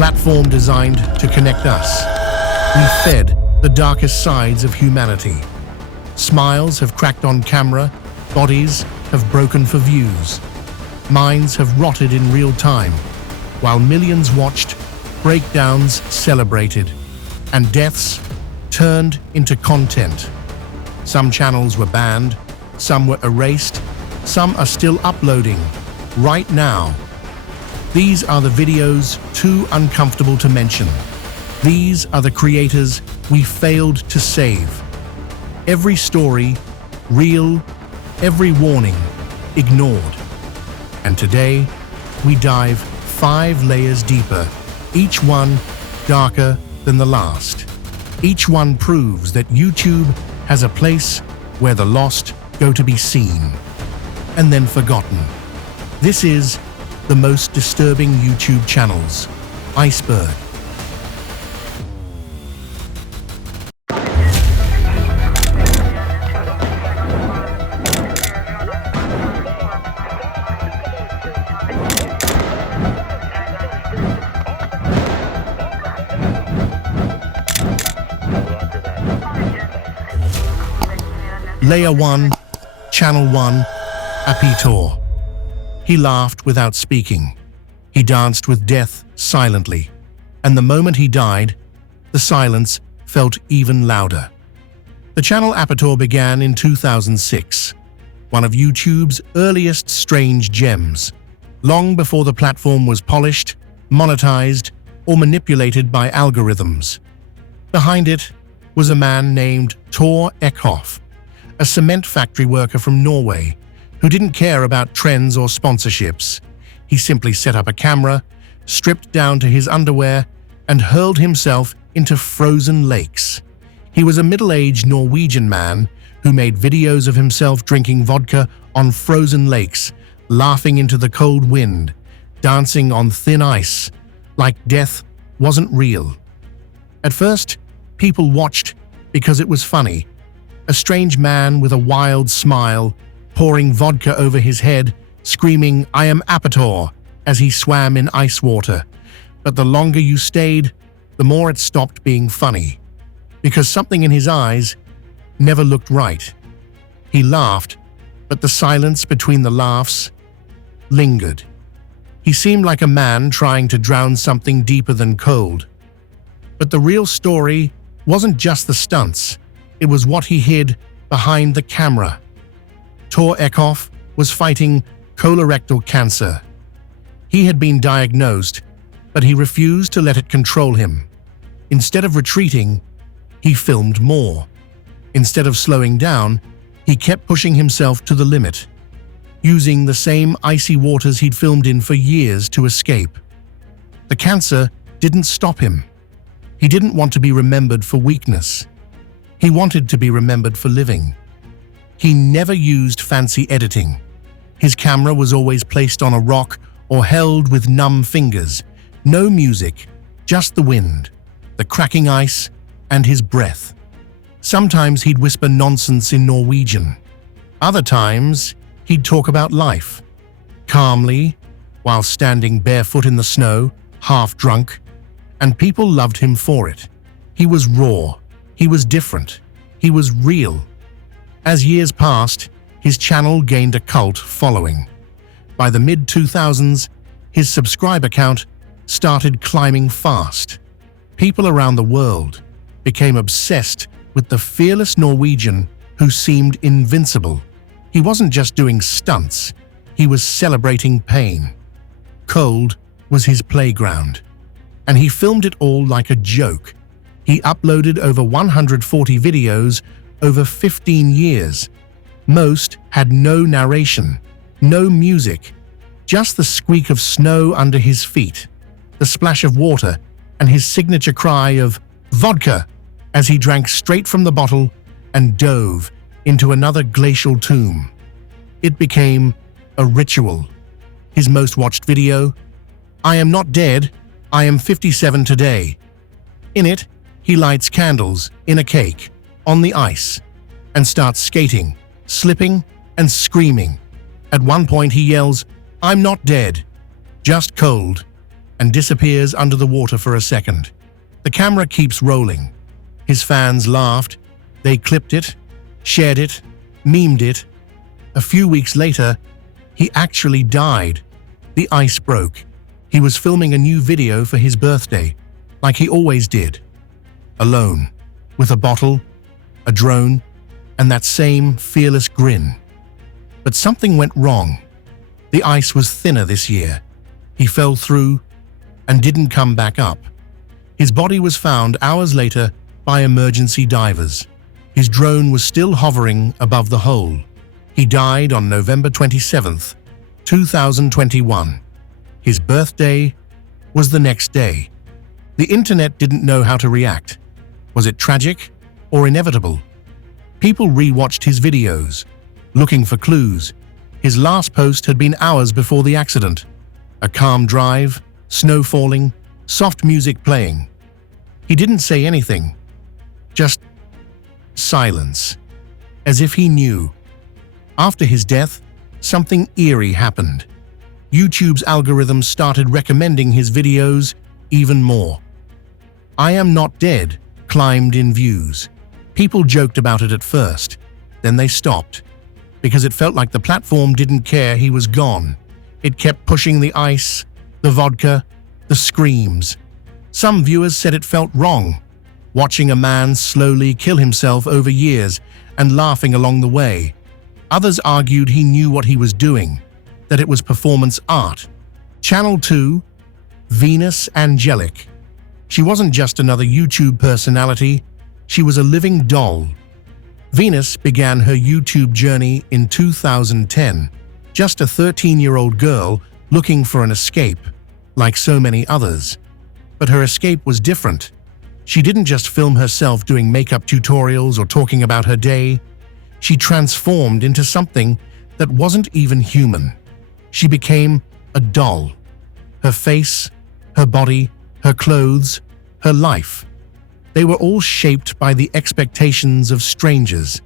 platform designed to connect us. We fed the darkest sides of humanity. Smiles have cracked on camera, bodies have broken for views. Minds have rotted in real time, while millions watched, breakdowns celebrated, and deaths turned into content. Some channels were banned, some were erased, some are still uploading right now. These are the videos too uncomfortable to mention. These are the creators we failed to save. Every story, real, every warning, ignored. And today, we dive 5 layers deeper, each one darker than the last. Each one proves that YouTube has a place where the lost go to be seen and then forgotten. This is the most disturbing YouTube channels, Iceberg. Layer 1, Channel 1, Apitor. He laughed without speaking. He danced with death silently. And the moment he died, the silence felt even louder. The channel Apitor began in 2006, one of YouTube's earliest strange gems, long before the platform was polished, monetized, or manipulated by algorithms. Behind it was a man named Tor Eckhoff, a cement factory worker from Norway who didn't care about trends or sponsorships. He simply set up a camera, stripped down to his underwear, and hurled himself into frozen lakes. He was a middle-aged Norwegian man who made videos of himself drinking vodka on frozen lakes, laughing into the cold wind, dancing on thin ice, like death wasn't real. At first, people watched because it was funny. A strange man with a wild smile, pouring vodka over his head, screaming, "I am Apitor," as he swam in ice water. But the longer you stayed, the more it stopped being funny, because something in his eyes never looked right. He laughed, but the silence between the laughs lingered. He seemed like a man trying to drown something deeper than cold. But the real story wasn't just the stunts. It was what he hid behind the camera. Tor Eckhoff was fighting colorectal cancer. He had been diagnosed, but he refused to let it control him. Instead of retreating, he filmed more. Instead of slowing down, he kept pushing himself to the limit, using the same icy waters he'd filmed in for years to escape. The cancer didn't stop him. He didn't want to be remembered for weakness. He wanted to be remembered for living. He never used fancy editing. His camera was always placed on a rock or held with numb fingers. No music, just the wind, the cracking ice, and his breath. Sometimes he'd whisper nonsense in Norwegian. Other times, he'd talk about life, calmly, while standing barefoot in the snow, half drunk, and people loved him for it. He was raw. He was different. He was real. As years passed, his channel gained a cult following. By the mid-2000s, his subscriber count started climbing fast. People around the world became obsessed with the fearless Norwegian who seemed invincible. He wasn't just doing stunts, he was celebrating pain. Cold was his playground, and he filmed it all like a joke. He uploaded over 140 videos over 15 years. Most had no narration, no music, just the squeak of snow under his feet, the splash of water, and his signature cry of "vodka" as he drank straight from the bottle and dove into another glacial tomb. It became a ritual. His most watched video, "I am not dead, I am 57 today." In it, he lights candles in a cake on the ice and starts skating, slipping, and screaming. At one point he yells, "I'm not dead, just cold," and disappears under the water for a second. The camera keeps rolling. His fans laughed. They clipped it, shared it, memed it. A few weeks later, he actually died. The ice broke. He was filming a new video for his birthday, like he always did. Alone, with a bottle, a drone, and that same fearless grin. But something went wrong. The ice was thinner this year. He fell through and didn't come back up. His body was found hours later by emergency divers. His drone was still hovering above the hole. He died on November 27th, 2021. His birthday was the next day. The internet didn't know how to react. Was it tragic or inevitable? People rewatched his videos, looking for clues. His last post had been hours before the accident. A calm drive, snow falling, soft music playing. He didn't say anything, just silence, as if he knew. After his death, something eerie happened. YouTube's algorithm started recommending his videos even more. "I Am Not Dead" climbed in views. People joked about it at first, then they stopped, because it felt like the platform didn't care he was gone. It kept pushing the ice, the vodka, the screams. Some viewers said it felt wrong, watching a man slowly kill himself over years and laughing along the way. Others argued he knew what he was doing, that it was performance art. Channel 2, Venus Angelic. She wasn't just another YouTube personality, she was a living doll. Venus began her YouTube journey in 2010, just a 13-year-old girl looking for an escape, like so many others. But her escape was different. She didn't just film herself doing makeup tutorials or talking about her day. She transformed into something that wasn't even human. She became a doll. Her face, her body, her clothes, her life. They were all shaped by the expectations of strangers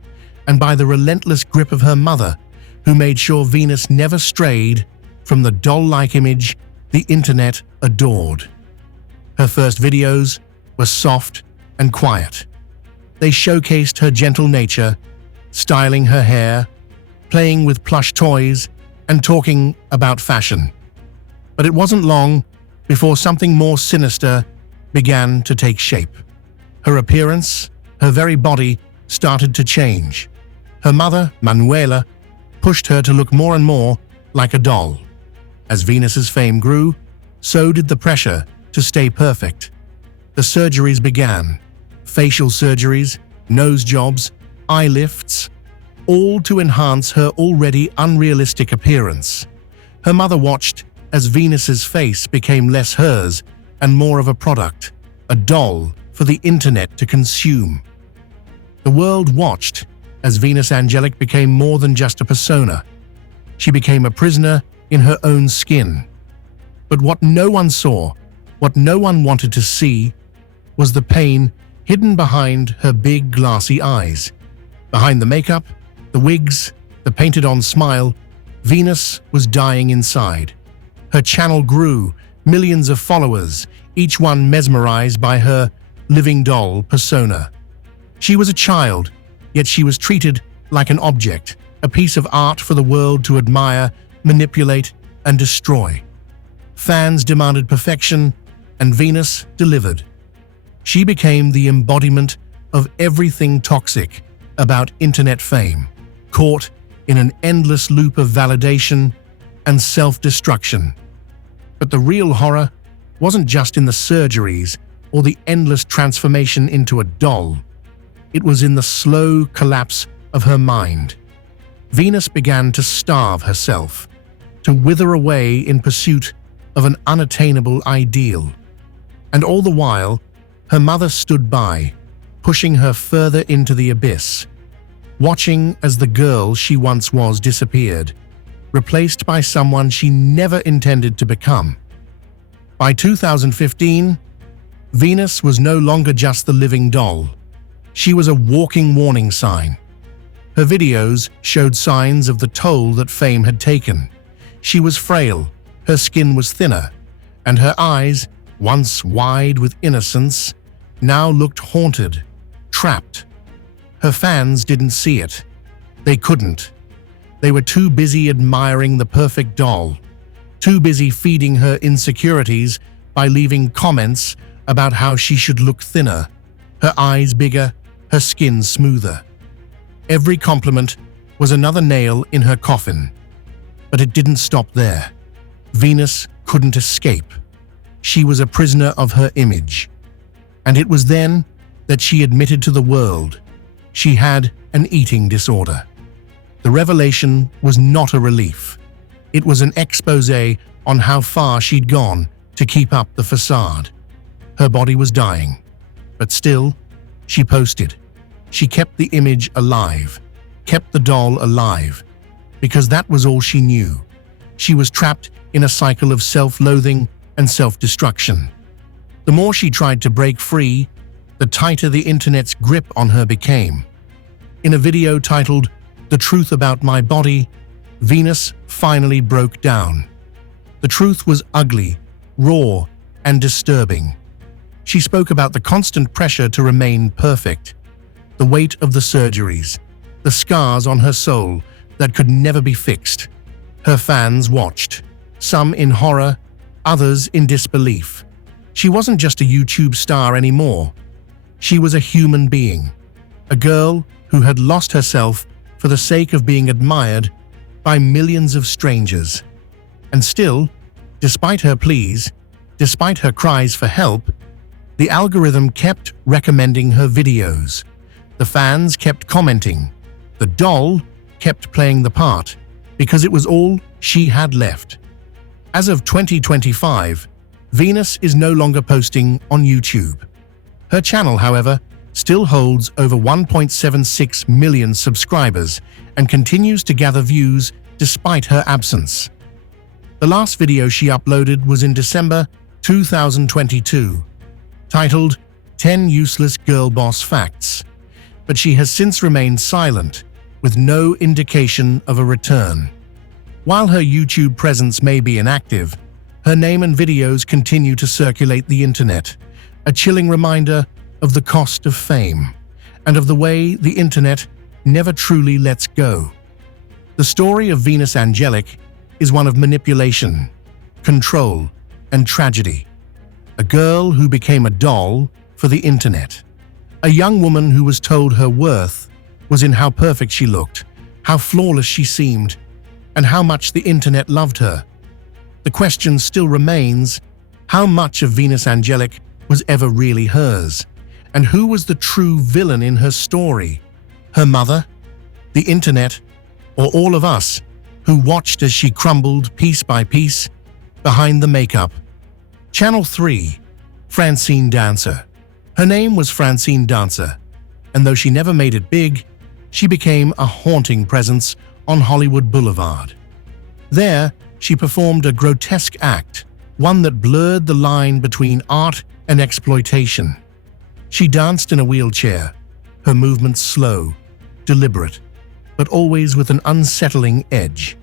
and by the relentless grip of her mother, who made sure Venus never strayed from the doll-like image the internet adored. Her first videos were soft and quiet. They showcased her gentle nature, styling her hair, playing with plush toys, and talking about fashion. But it wasn't long before something more sinister began to take shape. Her appearance, her very body, started to change. Her mother, Manuela, pushed her to look more and more like a doll. As Venus's fame grew, so did the pressure to stay perfect. The surgeries began. Facial surgeries, nose jobs, eye lifts, all to enhance her already unrealistic appearance. Her mother watched as Venus's face became less hers and more of a product, a doll for the internet to consume. The world watched as Venus Angelic became more than just a persona. She became a prisoner in her own skin. But what no one saw, what no one wanted to see, was the pain hidden behind her big glassy eyes. Behind the makeup, the wigs, the painted-on smile, Venus was dying inside. Her channel grew, millions of followers, each one mesmerized by her living doll persona. She was a child, yet she was treated like an object, a piece of art for the world to admire, manipulate, and destroy. Fans demanded perfection, and Venus delivered. She became the embodiment of everything toxic about internet fame, caught in an endless loop of validation and self-destruction. But the real horror wasn't just in the surgeries or the endless transformation into a doll. It was in the slow collapse of her mind. Venus began to starve herself, to wither away in pursuit of an unattainable ideal. And all the while, her mother stood by, pushing her further into the abyss, watching as the girl she once was disappeared, replaced by someone she never intended to become. By 2015, Venus was no longer just the living doll. She was a walking warning sign. Her videos showed signs of the toll that fame had taken. She was frail, her skin was thinner, and her eyes, once wide with innocence, now looked haunted, trapped. Her fans didn't see it. They couldn't. They were too busy admiring the perfect doll, too busy feeding her insecurities by leaving comments about how she should look thinner, her eyes bigger, her skin smoother. Every compliment was another nail in her coffin. But it didn't stop there. Venus couldn't escape. She was a prisoner of her image. And it was then that she admitted to the world she had an eating disorder. The revelation was not a relief. It was an exposé on how far she'd gone to keep up the facade. Her body was dying, but still, she posted. She kept the image alive, kept the doll alive, because that was all she knew. She was trapped in a cycle of self-loathing and self-destruction. The more she tried to break free, the tighter the internet's grip on her became. In a video titled "The Truth About My Body," Venus finally broke down. The truth was ugly, raw, and disturbing. She spoke about the constant pressure to remain perfect, the weight of the surgeries, the scars on her soul that could never be fixed. Her fans watched, some in horror, others in disbelief. She wasn't just a YouTube star anymore. She was a human being, a girl who had lost herself for the sake of being admired by millions of strangers. And still, despite her pleas, despite her cries for help, the algorithm kept recommending her videos. The fans kept commenting. The doll kept playing the part because it was all she had left. As of 2025, Venus is no longer posting on YouTube. Her channel, however, still holds over 1.76 million subscribers and continues to gather views despite her absence. The last video she uploaded was in December 2022, titled 10 Useless Girl Boss Facts, but she has since remained silent, with no indication of a return. While her YouTube presence may be inactive, her name and videos continue to circulate the internet, a chilling reminder of the cost of fame and of the way the internet never truly lets go. The story of Venus Angelic is one of manipulation, control, and tragedy. A girl who became a doll for the internet. A young woman who was told her worth was in how perfect she looked, how flawless she seemed, and how much the internet loved her. The question still remains, how much of Venus Angelic was ever really hers? And who was the true villain in her story? Her mother? The internet? Or all of us who watched as she crumbled piece by piece behind the makeup? Channel 3, Francine Dancer. Her name was Francine Dancer, and though she never made it big, she became a haunting presence on Hollywood Boulevard. There, she performed a grotesque act, one that blurred the line between art and exploitation. She danced in a wheelchair, her movements slow, deliberate, but always with an unsettling edge.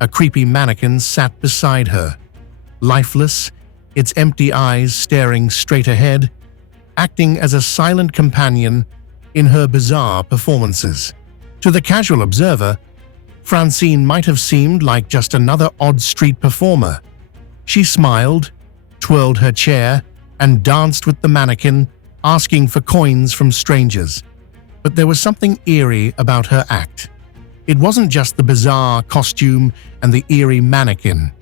A creepy mannequin sat beside her, lifeless, its empty eyes staring straight ahead, acting as a silent companion in her bizarre performances. To the casual observer, Francine might have seemed like just another odd street performer. She smiled, twirled her chair, and danced with the mannequin, asking for coins from strangers. But there was something eerie about her act. It wasn't just the bizarre costume and the eerie mannequin.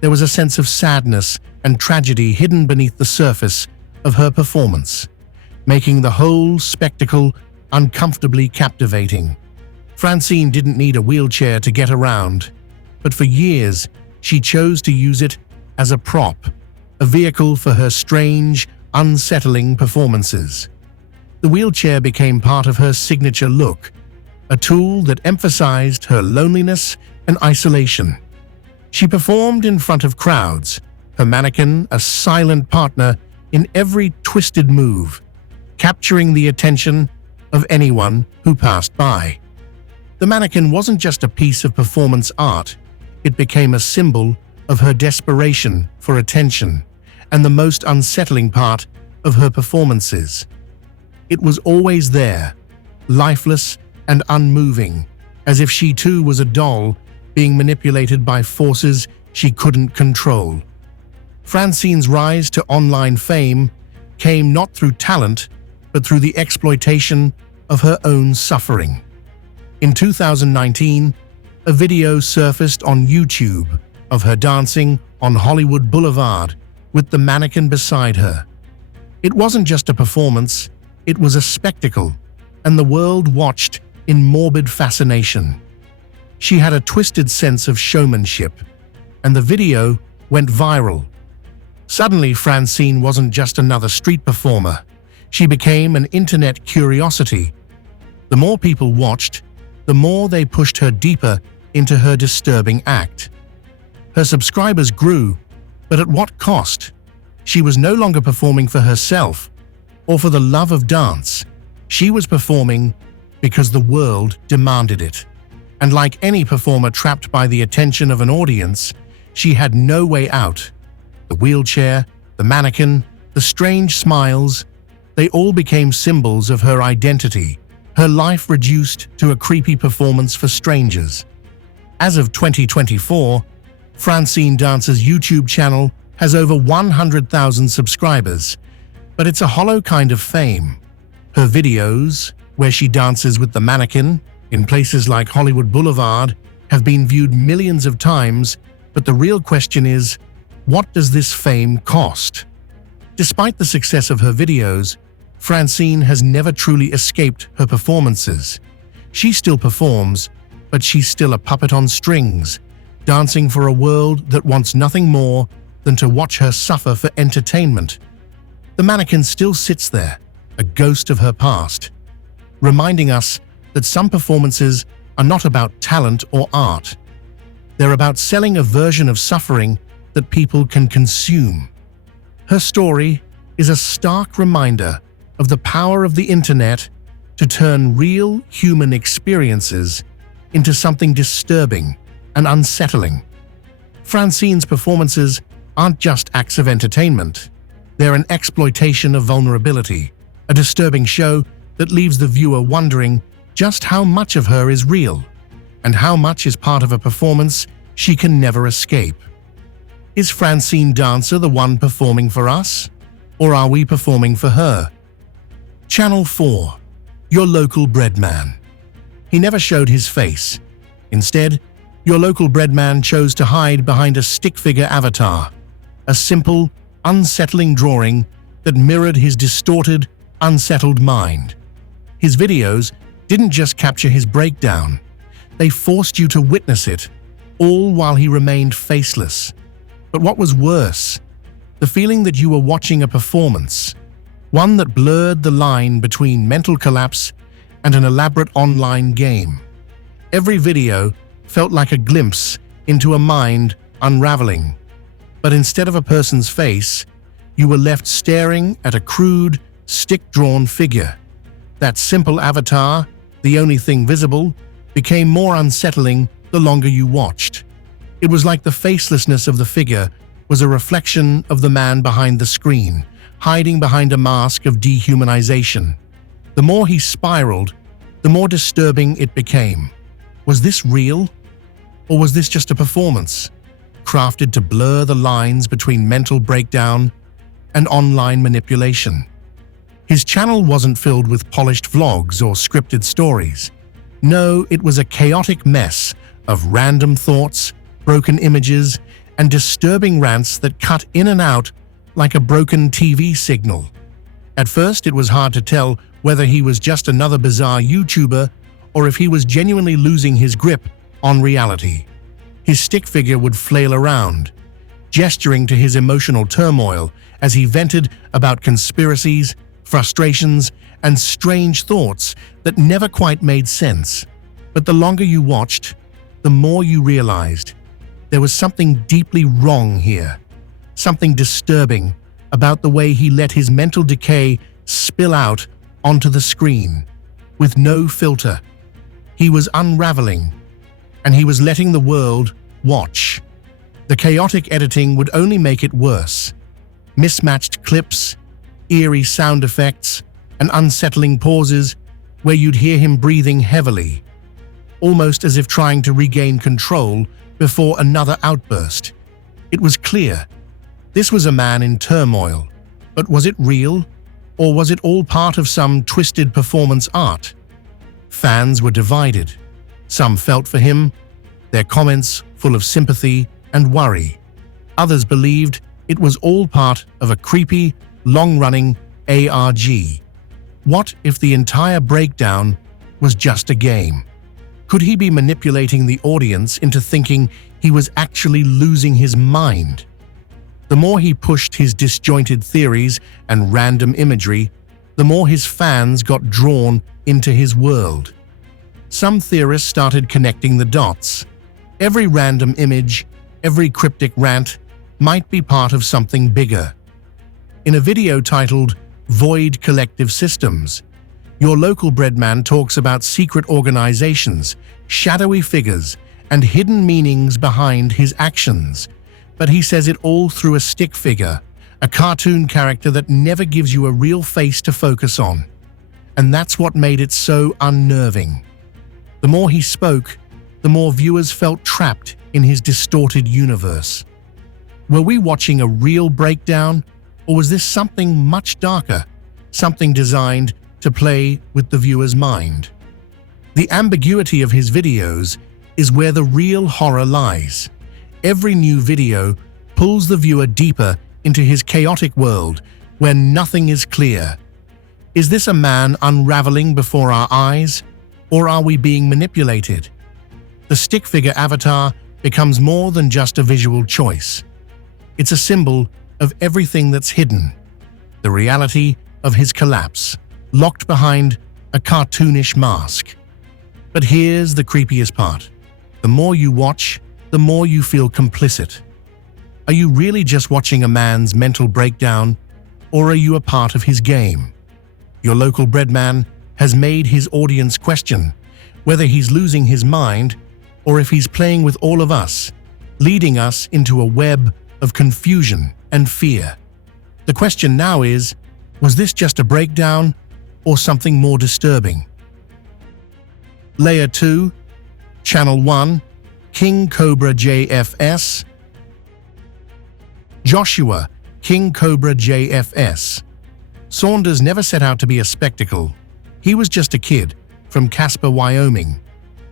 There was a sense of sadness and tragedy hidden beneath the surface of her performance, making the whole spectacle uncomfortably captivating. Francine didn't need a wheelchair to get around, but for years she chose to use it as a prop, a vehicle for her strange, unsettling performances. The wheelchair became part of her signature look, a tool that emphasized her loneliness and isolation. She performed in front of crowds, her mannequin a silent partner in every twisted move, capturing the attention of anyone who passed by. The mannequin wasn't just a piece of performance art, it became a symbol of her desperation for attention. and the most unsettling part of her performances. It was always there, lifeless and unmoving, as if she too was a doll being manipulated by forces she couldn't control. Francine's rise to online fame came not through talent, but through the exploitation of her own suffering. In 2019, a video surfaced on YouTube of her dancing on Hollywood Boulevard with the mannequin beside her. It wasn't just a performance, it was a spectacle, and the world watched in morbid fascination. She had a twisted sense of showmanship, and the video went viral. Suddenly, Francine wasn't just another street performer. She became an internet curiosity. The more people watched, the more they pushed her deeper into her disturbing act. Her subscribers grew, but at what cost? She was no longer performing for herself or for the love of dance. She was performing because the world demanded it. And like any performer trapped by the attention of an audience, she had no way out. The wheelchair, the mannequin, the strange smiles, they all became symbols of her identity, her life reduced to a creepy performance for strangers. As of 2024, Francine Dancer's YouTube channel has over 100,000 subscribers, but it's a hollow kind of fame. Her videos, where she dances with the mannequin in places like Hollywood Boulevard, have been viewed millions of times, but the real question is, what does this fame cost? Despite the success of her videos, Francine has never truly escaped her performances. She still performs, but she's still a puppet on strings, dancing for a world that wants nothing more than to watch her suffer for entertainment. The mannequin still sits there, a ghost of her past, reminding us that some performances are not about talent or art. They're about selling a version of suffering that people can consume. Her story is a stark reminder of the power of the internet to turn real human experiences into something disturbing and unsettling. Francine's performances aren't just acts of entertainment. They're an exploitation of vulnerability, a disturbing show that leaves the viewer wondering just how much of her is real and how much is part of a performance she can never escape. Is Francine Dancer the one performing for us? Or are we performing for her? Channel 4. Your local breadman. He never showed his face. Instead, your local breadman chose to hide behind a stick figure avatar, a simple, unsettling drawing that mirrored his distorted, unsettled mind. His videos didn't just capture his breakdown, they forced you to witness it, all while he remained faceless. But what was worse? The feeling that you were watching a performance, one that blurred the line between mental collapse and an elaborate online game. Every video felt like a glimpse into a mind unraveling. But instead of a person's face, you were left staring at a crude, stick-drawn figure. That simple avatar, the only thing visible, became more unsettling the longer you watched. It was like the facelessness of the figure was a reflection of the man behind the screen, hiding behind a mask of dehumanization. The more he spiraled, the more disturbing it became. Was this real? Or was this just a performance, crafted to blur the lines between mental breakdown and online manipulation? His channel wasn't filled with polished vlogs or scripted stories. No, it was a chaotic mess of random thoughts, broken images, and disturbing rants that cut in and out like a broken TV signal. At first, it was hard to tell whether he was just another bizarre YouTuber or if he was genuinely losing his grip on reality. His stick figure would flail around, gesturing to his emotional turmoil as he vented about conspiracies, frustrations, and strange thoughts that never quite made sense. But the longer you watched, the more you realized there was something deeply wrong here, something disturbing about the way he let his mental decay spill out onto the screen. With no filter, he was unraveling, and he was letting the world watch. The chaotic editing would only make it worse. mismatched clips, eerie sound effects, and unsettling pauses where you'd hear him breathing heavily, almost as if trying to regain control before another outburst. It was clear. This was a man in turmoil, but was it real, or was it all part of some twisted performance art? Fans were divided. Some felt for him, their comments full of sympathy and worry. Others believed it was all part of a creepy, long-running ARG. What if the entire breakdown was just a game? Could he be manipulating the audience into thinking he was actually losing his mind? The more he pushed his disjointed theories and random imagery, the more his fans got drawn into his world. Some theorists started connecting the dots. Every random image, every cryptic rant might be part of something bigger. In a video titled Void Collective Systems, your local breadman talks about secret organizations, shadowy figures, and hidden meanings behind his actions. But he says it all through a stick figure, a cartoon character that never gives you a real face to focus on. And that's what made it so unnerving. The more he spoke, the more viewers felt trapped in his distorted universe. Were we watching a real breakdown, or was this something much darker, something designed to play with the viewer's mind? The ambiguity of his videos is where the real horror lies. Every new video pulls the viewer deeper into his chaotic world where nothing is clear. Is this a man unraveling before our eyes, or are we being manipulated? The stick figure avatar becomes more than just a visual choice. It's a symbol of everything that's hidden, the reality of his collapse, locked behind a cartoonish mask. But here's the creepiest part. The more you watch, the more you feel complicit. Are you really just watching a man's mental breakdown, or are you a part of his game? Your local breadman has made his audience question whether he's losing his mind or if he's playing with all of us, leading us into a web of confusion and fear. The question now is, was this just a breakdown or something more disturbing? Layer 2, Channel 1, King Cobra JFS. Joshua, King Cobra JFS. Saunders never set out to be a spectacle. He was just a kid from Casper, Wyoming,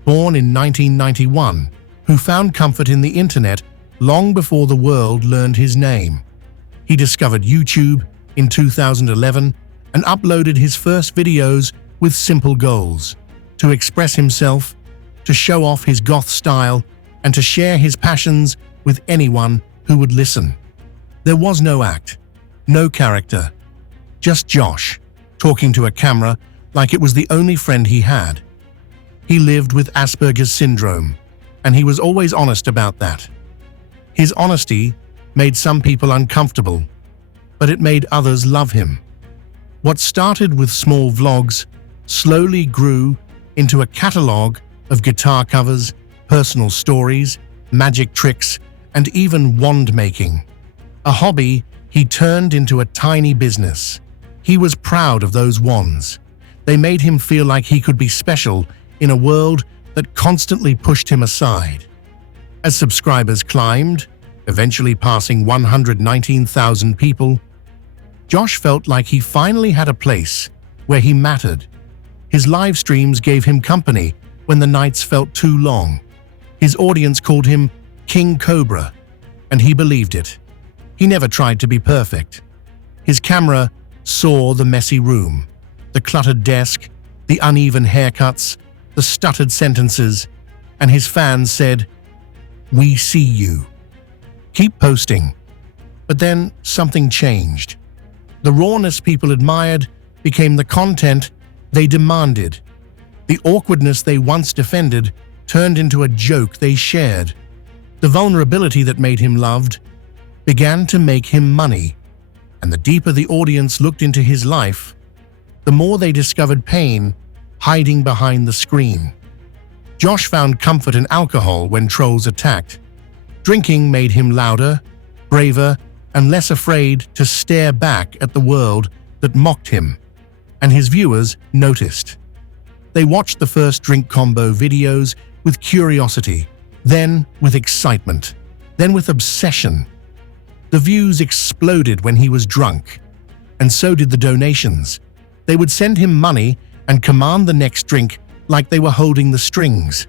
born in 1991, who found comfort in the internet long before the world learned his name. He discovered YouTube in 2011 and uploaded his first videos with simple goals: to express himself, to show off his goth style, and to share his passions with anyone who would listen. There was no act, no character, just Josh, talking to a camera like it was the only friend he had. He lived with Asperger's syndrome, and he was always honest about that. His honesty made some people uncomfortable, but it made others love him. What started with small vlogs slowly grew into a catalog of guitar covers, personal stories, magic tricks, and even wand making. A hobby he turned into a tiny business. He was proud of those wands. They made him feel like he could be special in a world that constantly pushed him aside. As subscribers climbed, eventually passing 119,000 people, Josh felt like he finally had a place where he mattered. His live streams gave him company when the nights felt too long. His audience called him King Cobra, and he believed it. He never tried to be perfect. His camera saw the messy room, the cluttered desk, the uneven haircuts, the stuttered sentences, and his fans said, "We see you. Keep posting." But then something changed. The rawness people admired became the content they demanded. The awkwardness they once defended turned into a joke they shared. The vulnerability that made him loved began to make him money, and the deeper the audience looked into his life, the more they discovered pain hiding behind the screen. Josh found comfort in alcohol when trolls attacked. Drinking made him louder, braver, and less afraid to stare back at the world that mocked him, and his viewers noticed. They watched the first drink combo videos with curiosity, then with excitement, then with obsession. The views exploded when he was drunk, and so did the donations. They would send him money and command the next drink like they were holding the strings.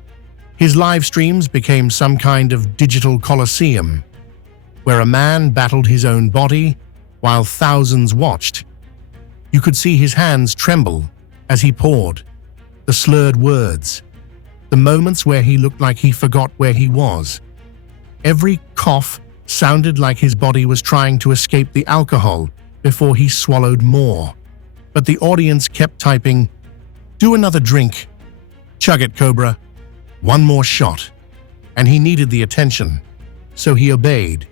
His live streams became some kind of digital coliseum, where a man battled his own body while thousands watched. You could see his hands tremble as he poured, the slurred words, the moments where he looked like he forgot where he was. Every cough sounded like his body was trying to escape the alcohol before he swallowed more. But the audience kept typing, "Do another drink. Chug it, Cobra. One more shot." And he needed the attention, so he obeyed.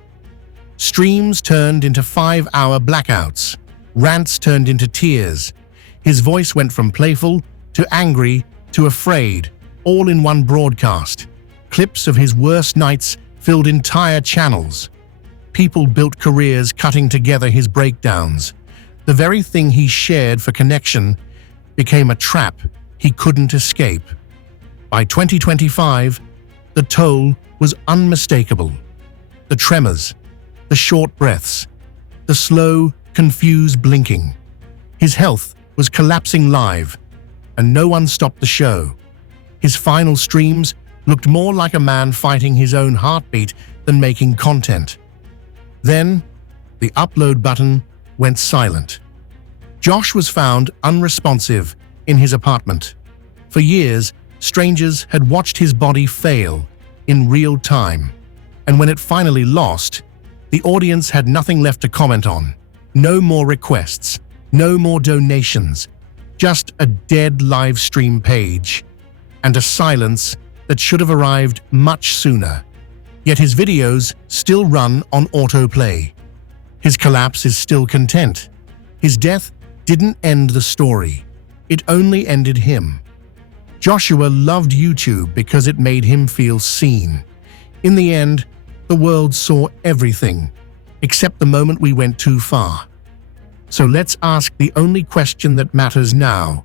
Streams turned into 5-hour blackouts. Rants turned into tears. His voice went from playful to angry to afraid, all in one broadcast. Clips of his worst nights filled entire channels. People built careers cutting together his breakdowns. The very thing he shared for connection became a trap he couldn't escape. By 2025, the toll was unmistakable. The tremors, the short breaths, the slow, confused blinking. His health was collapsing live, and no one stopped the show. His final streams looked more like a man fighting his own heartbeat than making content. Then, the upload button went silent. Josh was found unresponsive in his apartment. For years, strangers had watched his body fail in real time, and when it finally lost, the audience had nothing left to comment on. No more requests, no more donations, just a dead live stream page, and a silence that should have arrived much sooner. Yet his videos still run on autoplay. His collapse is still content. His death didn't end the story. It only ended him. Joshua loved YouTube because it made him feel seen. In the end, the world saw everything, except the moment we went too far. So let's ask the only question that matters now.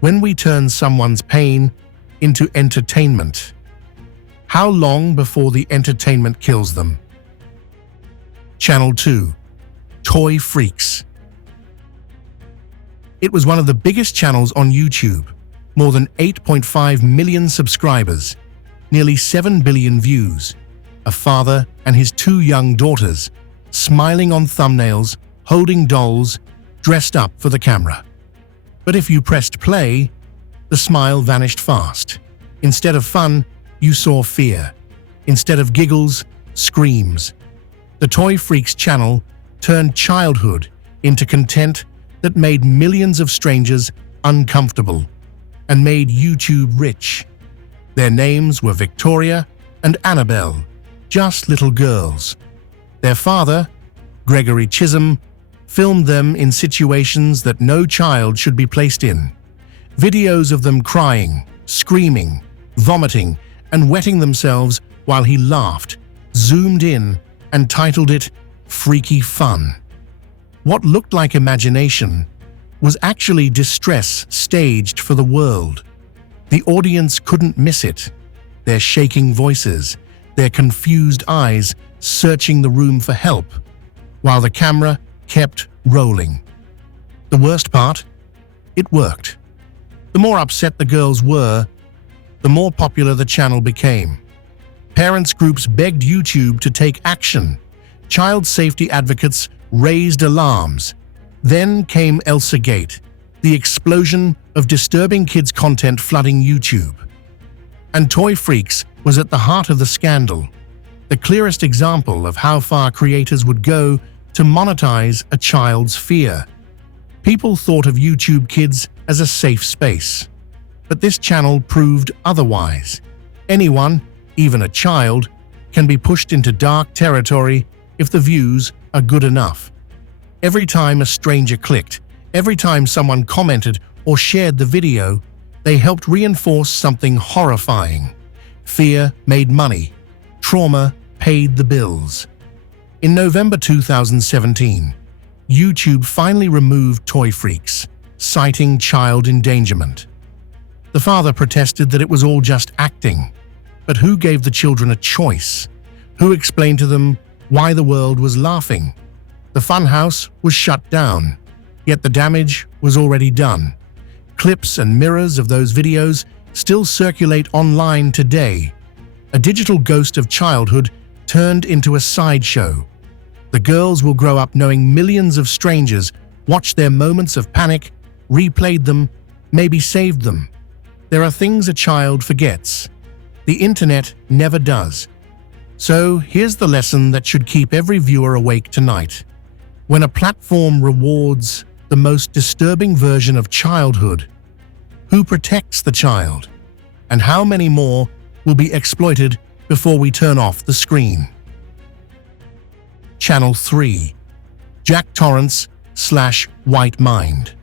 When we turn someone's pain into entertainment, how long before the entertainment kills them? Channel 2. Toy Freaks. It was one of the biggest channels on YouTube. More than 8.5 million subscribers, nearly 7 billion views, a father and his 2 young daughters, smiling on thumbnails, holding dolls, dressed up for the camera. But if you pressed play, the smile vanished fast. Instead of fun, you saw fear. Instead of giggles, screams. The Toy Freaks channel turned childhood into content that made millions of strangers uncomfortable and made YouTube rich. Their names were Victoria and Annabelle, just little girls. Their father, Gregory Chisholm, filmed them in situations that no child should be placed in. Videos of them crying, screaming, vomiting, and wetting themselves while he laughed, zoomed in, and titled it Freaky Fun. What looked like imagination was actually distress staged for the world. The audience couldn't miss it. Their shaking voices, their confused eyes searching the room for help, while the camera kept rolling. The worst part? It worked. The more upset the girls were, the more popular the channel became. Parents groups begged YouTube to take action. Child safety advocates raised alarms. Then came Elsa Gate, the explosion of disturbing kids' content flooding YouTube. And Toy Freaks was at the heart of the scandal, the clearest example of how far creators would go to monetize a child's fear. People thought of YouTube Kids as a safe space. But this channel proved otherwise. Anyone, even a child, can be pushed into dark territory if the views are good enough. Every time a stranger clicked, every time someone commented or shared the video, they helped reinforce something horrifying. Fear made money. Trauma paid the bills. In November 2017, YouTube finally removed Toy Freaks, citing child endangerment. The father protested that it was all just acting. But who gave the children a choice? Who explained to them why the world was laughing? The funhouse was shut down, yet the damage was already done. Clips and mirrors of those videos still circulate online today. A digital ghost of childhood turned into a sideshow. The girls will grow up knowing millions of strangers watched their moments of panic, replayed them, maybe saved them. There are things a child forgets. The internet never does. So here's the lesson that should keep every viewer awake tonight. When a platform rewards the most disturbing version of childhood, who protects the child? And how many more will be exploited before we turn off the screen? Channel 3. Jack Torrance/White Mind.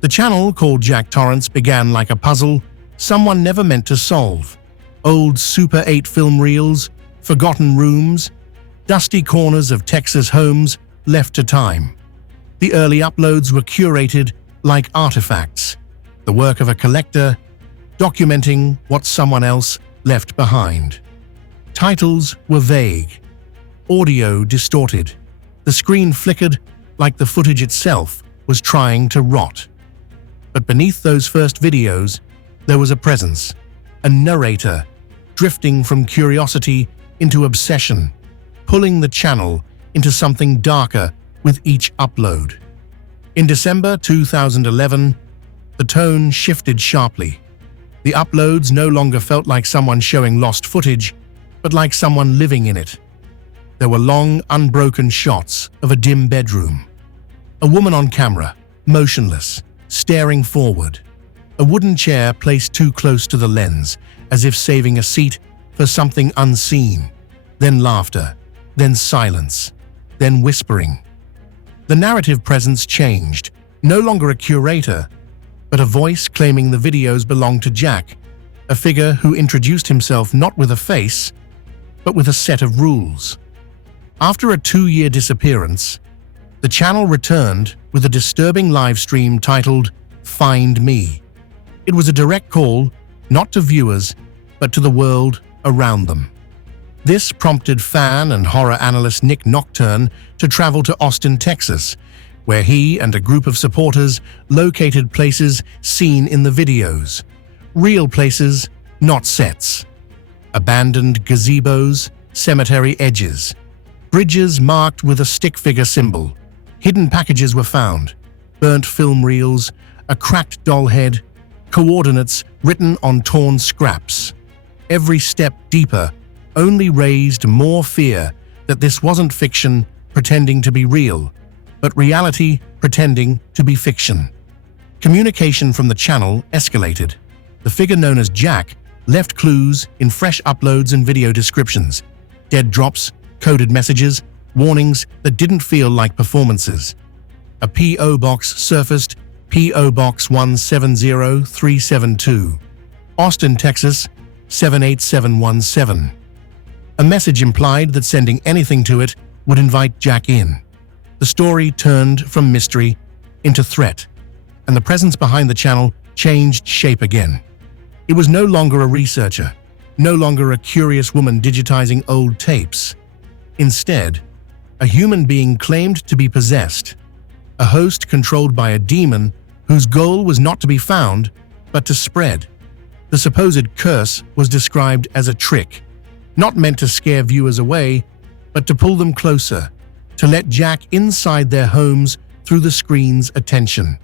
The channel, called Jack Torrance, began like a puzzle someone never meant to solve. Old Super 8 film reels, forgotten rooms, dusty corners of Texas homes left to time. The early uploads were curated like artifacts, the work of a collector, documenting what someone else left behind. Titles were vague, audio distorted. The screen flickered like the footage itself was trying to rot. But beneath those first videos, there was a presence, a narrator, drifting from curiosity into obsession, pulling the channel into something darker with each upload. In December 2011, the tone shifted sharply. The uploads no longer felt like someone showing lost footage, but like someone living in it. There were long, unbroken shots of a dim bedroom. A woman on camera, motionless, staring forward. A wooden chair placed too close to the lens, as if saving a seat for something unseen. Then laughter, then silence, then whispering. The narrative presence changed, no longer a curator, but a voice claiming the videos belonged to Jack, a figure who introduced himself not with a face, but with a set of rules. After a 2-year disappearance, the channel returned with a disturbing live stream titled "Find Me." It was a direct call, not to viewers, but to the world around them. This prompted fan and horror analyst Nick Nocturne to travel to Austin, Texas, where he and a group of supporters located places seen in the videos. Real places, not sets. Abandoned gazebos, cemetery edges, bridges marked with a stick figure symbol. Hidden packages were found, burnt film reels, a cracked doll head, coordinates written on torn scraps. Every step deeper only raised more fear that this wasn't fiction pretending to be real, but reality pretending to be fiction. Communication from the channel escalated. The figure known as Jack left clues in fresh uploads and video descriptions, dead drops, coded messages, warnings that didn't feel like performances. A P.O. box surfaced, P.O. Box 170372, Austin, Texas 78717. A message implied that sending anything to it would invite Jack in. The story turned from mystery into threat, and the presence behind the channel changed shape again. It was no longer a researcher, no longer a curious woman digitizing old tapes. Instead, a human being claimed to be possessed, a host controlled by a demon whose goal was not to be found, but to spread. The supposed curse was described as a trick, not meant to scare viewers away, but to pull them closer, to let Jack inside their homes through the screen's attention.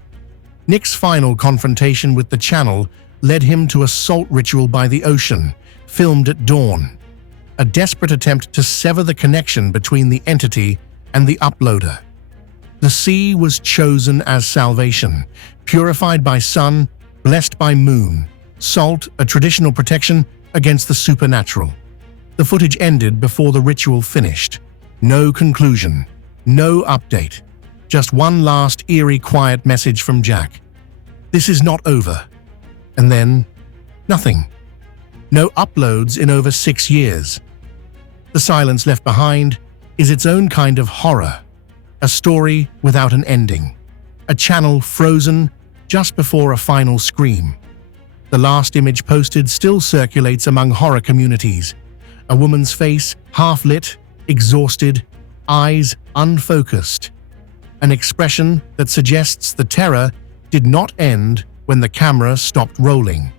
Nick's final confrontation with the channel led him to a salt ritual by the ocean, filmed at dawn. A desperate attempt to sever the connection between the entity and the uploader. The sea was chosen as salvation, purified by sun, blessed by moon. Salt, a traditional protection against the supernatural. The footage ended before the ritual finished. No conclusion, no update. Just one last eerie, quiet message from Jack. This is not over. And then, nothing. No uploads in over 6 years. The silence left behind is its own kind of horror, a story without an ending, a channel frozen just before a final scream. The last image posted still circulates among horror communities, a woman's face half-lit, exhausted, eyes unfocused, an expression that suggests the terror did not end when the camera stopped rolling.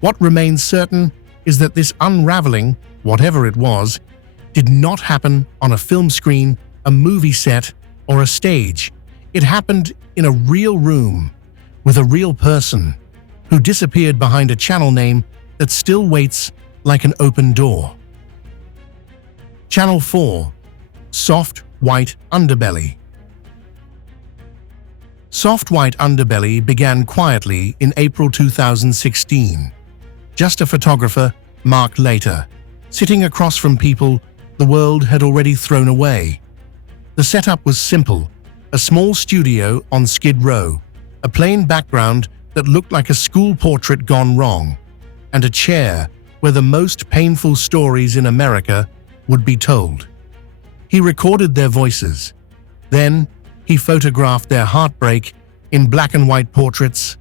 What remains certain is that this unraveling, whatever it was, did not happen on a film screen, a movie set, or a stage. It happened in a real room, with a real person, who disappeared behind a channel name that still waits like an open door. Channel 4. Soft White Underbelly. Soft White Underbelly began quietly in April 2016. Just a photographer, Mark later, sitting across from people the world had already thrown away. The setup was simple, a small studio on Skid Row, a plain background that looked like a school portrait gone wrong, and a chair where the most painful stories in America would be told. He recorded their voices. Then he photographed their heartbreak in black and white portraits,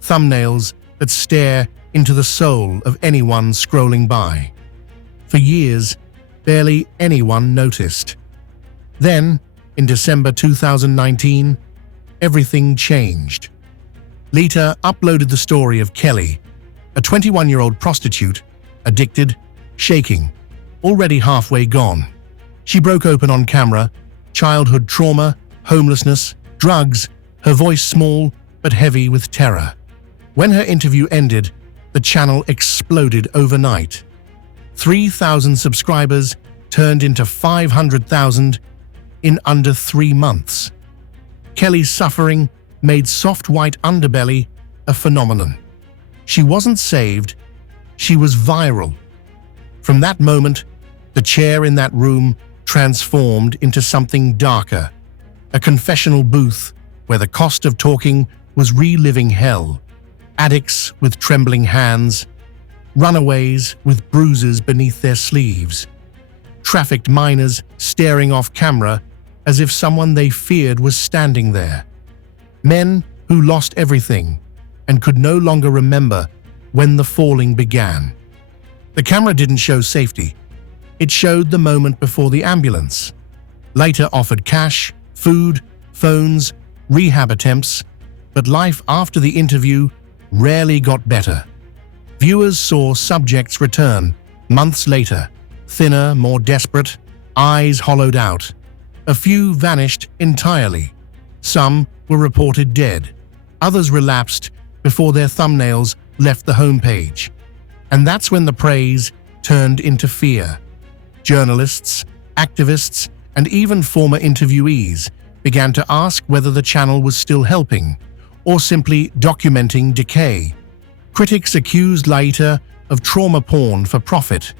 thumbnails that stare into the soul of anyone scrolling by. For years, barely anyone noticed. Then, in December 2019, everything changed. Lita uploaded the story of Kelly, a 21-year-old prostitute, addicted, shaking, already halfway gone. She broke open on camera, childhood trauma, homelessness, drugs, her voice small but heavy with terror. When her interview ended, the channel exploded overnight. 3,000 subscribers turned into 500,000 in under 3 months. Kelly's suffering made Soft White Underbelly a phenomenon. She wasn't saved, she was viral. From that moment, the chair in that room transformed into something darker, a confessional booth where the cost of talking was reliving hell, addicts with trembling hands, runaways with bruises beneath their sleeves, trafficked minors staring off camera as if someone they feared was standing there, men who lost everything and could no longer remember when the falling began. The camera didn't show safety. It showed the moment before the ambulance. Later offered cash, food, phones, rehab attempts, but life after the interview rarely got better. Viewers saw subjects return months later, thinner, more desperate, eyes hollowed out. A few vanished entirely. Some were reported dead. Others relapsed before their thumbnails left the homepage. And that's when the praise turned into fear. Journalists, activists, and even former interviewees began to ask whether the channel was still helping, or simply documenting decay. Critics accused Laita of trauma porn for profit,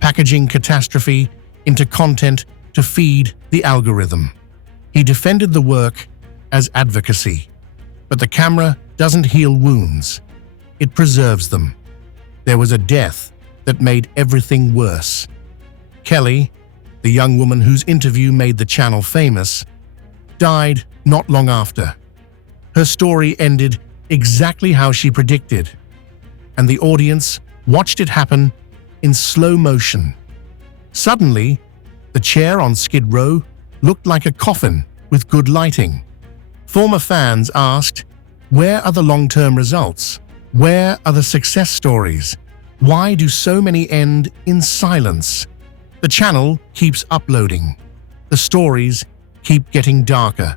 packaging catastrophe into content to feed the algorithm. He defended the work as advocacy. But the camera doesn't heal wounds. It preserves them. There was a death that made everything worse. Kelly, the young woman whose interview made the channel famous, died not long after. Her story ended exactly how she predicted, and the audience watched it happen in slow motion. Suddenly, the chair on Skid Row looked like a coffin with good lighting. Former fans asked, where are the long-term results? Where are the success stories? Why do so many end in silence? The channel keeps uploading. The stories keep getting darker.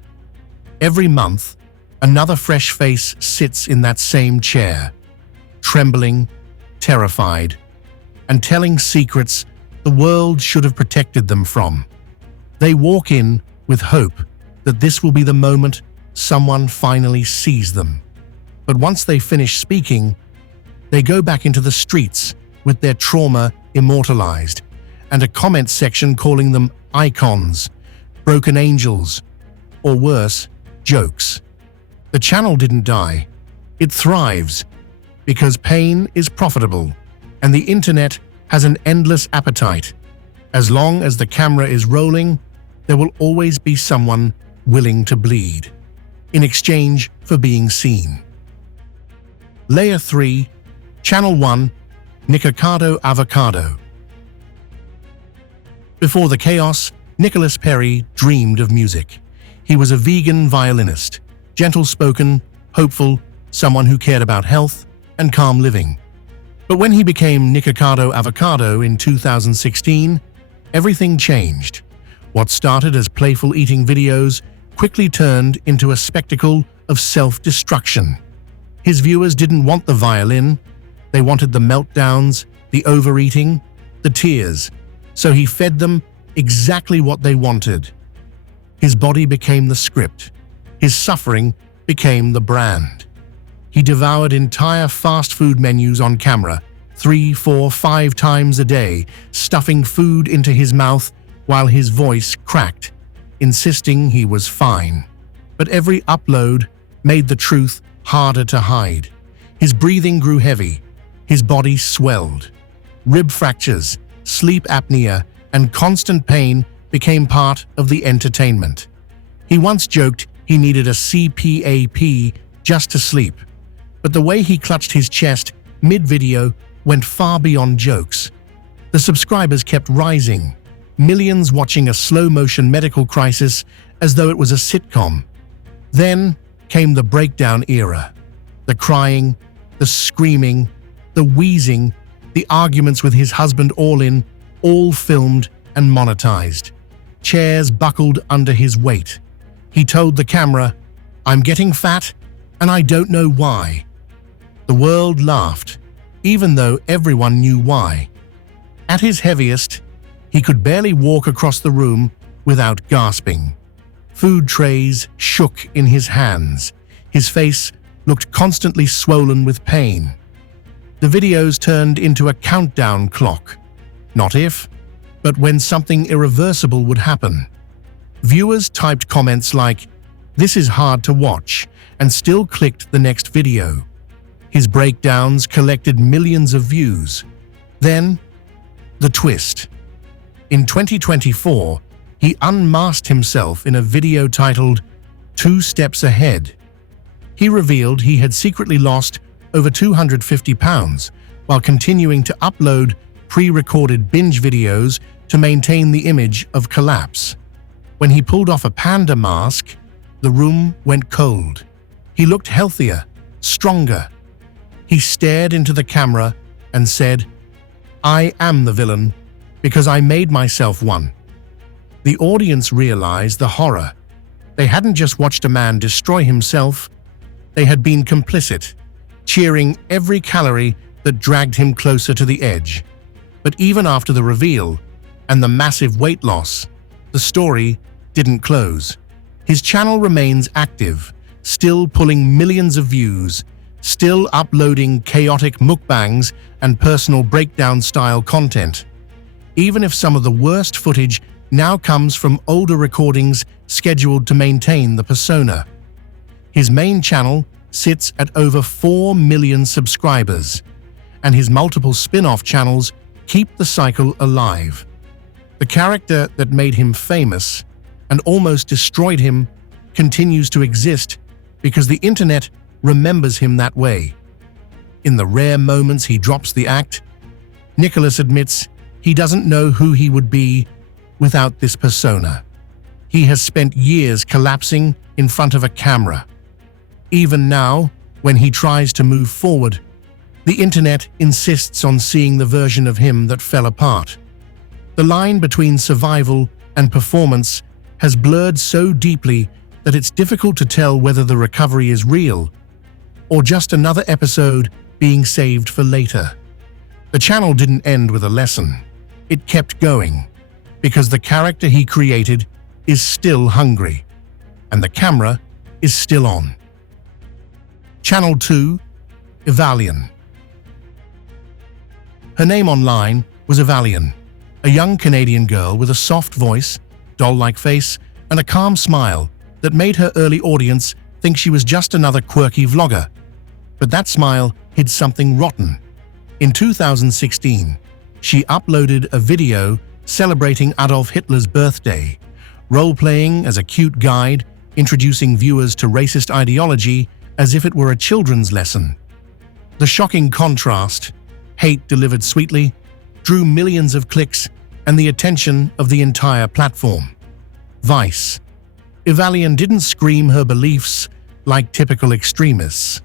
Every month, another fresh face sits in that same chair, trembling, terrified, and telling secrets the world should have protected them from. They walk in with hope that this will be the moment someone finally sees them. But once they finish speaking, they go back into the streets with their trauma immortalized, and a comment section calling them icons, broken angels, or worse, jokes. The channel didn't die. It thrives because pain is profitable, and the internet has an endless appetite. As long as the camera is rolling, there will always be someone willing to bleed, in exchange for being seen. Layer 3, Channel 1, Nikocado Avocado. Before the chaos, Nicholas Perry dreamed of music. He was a vegan violinist, gentle-spoken, hopeful, someone who cared about health and calm living. But when he became Nikocado Avocado in 2016, everything changed. What started as playful eating videos quickly turned into a spectacle of self-destruction. His viewers didn't want the violin, they wanted the meltdowns, the overeating, the tears, so he fed them exactly what they wanted. His body became the script. His suffering became the brand. He devoured entire fast food menus on camera, 3, 4, 5 times a day, stuffing food into his mouth while his voice cracked, insisting he was fine. But every upload made the truth harder to hide. His breathing grew heavy, his body swelled. Rib fractures, sleep apnea, and constant pain became part of the entertainment. He once joked he needed a CPAP just to sleep, but the way he clutched his chest mid-video went far beyond jokes. The subscribers kept rising, millions watching a slow-motion medical crisis as though it was a sitcom. Then came the breakdown era. The crying, the screaming, the wheezing, the arguments with his husband all filmed and monetized. Chairs buckled under his weight. He told the camera, "I'm getting fat, and I don't know why." The world laughed, even though everyone knew why. At his heaviest, he could barely walk across the room without gasping. Food trays shook in his hands. His face looked constantly swollen with pain. The videos turned into a countdown clock. Not if, but when something irreversible would happen. Viewers typed comments like, "This is hard to watch," and still clicked the next video. His breakdowns collected millions of views. Then, the twist. In 2024, he unmasked himself in a video titled 2 Steps Ahead. He revealed he had secretly lost over 250 pounds while continuing to upload pre-recorded binge videos to maintain the image of collapse. When he pulled off a panda mask, the room went cold. He looked healthier, stronger. He stared into the camera and said, "I am the villain because I made myself one." The audience realized the horror. They hadn't just watched a man destroy himself, they had been complicit, cheering every calorie that dragged him closer to the edge. But even after the reveal and the massive weight loss, the story didn't close. His channel remains active, still pulling millions of views, still uploading chaotic mukbangs and personal breakdown-style content. Even if some of the worst footage now comes from older recordings scheduled to maintain the persona. His main channel sits at over 4 million subscribers, and his multiple spin-off channels keep the cycle alive. The character that made him famous and almost destroyed him continues to exist because the internet remembers him that way. In the rare moments he drops the act, Nicholas admits he doesn't know who he would be without this persona. He has spent years collapsing in front of a camera. Even now, when he tries to move forward, the internet insists on seeing the version of him that fell apart. The line between survival and performance has blurred so deeply that it's difficult to tell whether the recovery is real or just another episode being saved for later. The channel didn't end with a lesson. It kept going, because the character he created is still hungry, and the camera is still on. Channel 2, Evalian. Her name online was Evalian, a young Canadian girl with a soft voice, doll-like face, and a calm smile that made her early audience think she was just another quirky vlogger. But that smile hid something rotten. In 2016, she uploaded a video celebrating Adolf Hitler's birthday, role-playing as a cute guide, introducing viewers to racist ideology as if it were a children's lesson. The shocking contrast, hate delivered sweetly, drew millions of clicks and the attention of the entire platform. Vice. Evalian didn't scream her beliefs like typical extremists.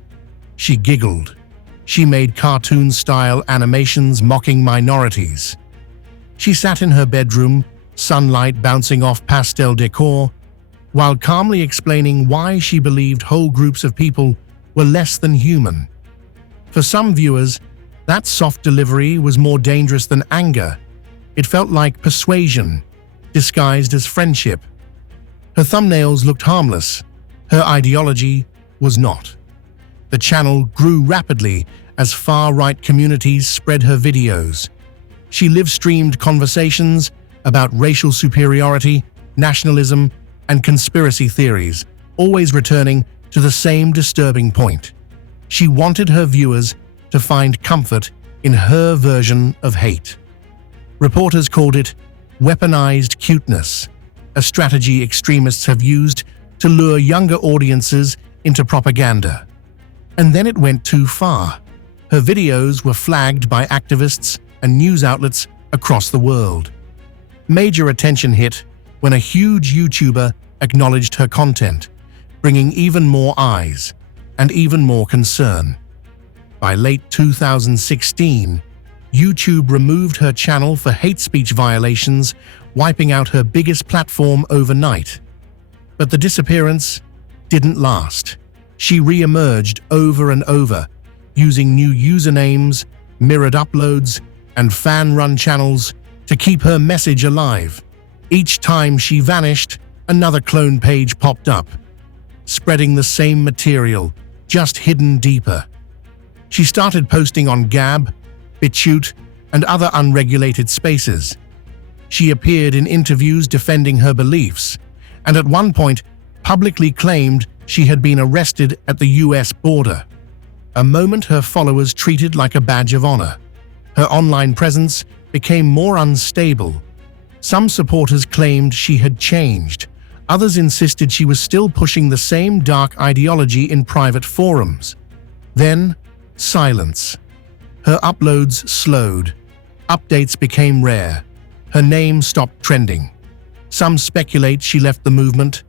She giggled. She made cartoon-style animations mocking minorities. She sat in her bedroom, sunlight bouncing off pastel decor, while calmly explaining why she believed whole groups of people were less than human. For some viewers, that soft delivery was more dangerous than anger. It felt like persuasion, disguised as friendship. Her thumbnails looked harmless. Her ideology was not. The channel grew rapidly as far-right communities spread her videos. She live-streamed conversations about racial superiority, nationalism, and conspiracy theories, always returning to the same disturbing point. She wanted her viewers to find comfort in her version of hate. Reporters called it weaponized cuteness, a strategy extremists have used to lure younger audiences into propaganda. And then it went too far. Her videos were flagged by activists and news outlets across the world. Major attention hit when a huge YouTuber acknowledged her content, bringing even more eyes and even more concern. By late 2016, YouTube removed her channel for hate speech violations, wiping out her biggest platform overnight. But the disappearance didn't last. She re-emerged over and over, using new usernames, mirrored uploads, and fan-run channels to keep her message alive. Each time she vanished, another clone page popped up, spreading the same material, just hidden deeper. She started posting on Gab, BitChute, and other unregulated spaces. She appeared in interviews defending her beliefs, and at one point publicly claimed she had been arrested at the US border, a moment her followers treated like a badge of honor. Her online presence became more unstable. Some supporters claimed she had changed. Others insisted she was still pushing the same dark ideology in private forums. Then, silence. Her uploads slowed. Updates became rare. Her name stopped trending. Some speculate she left the movement.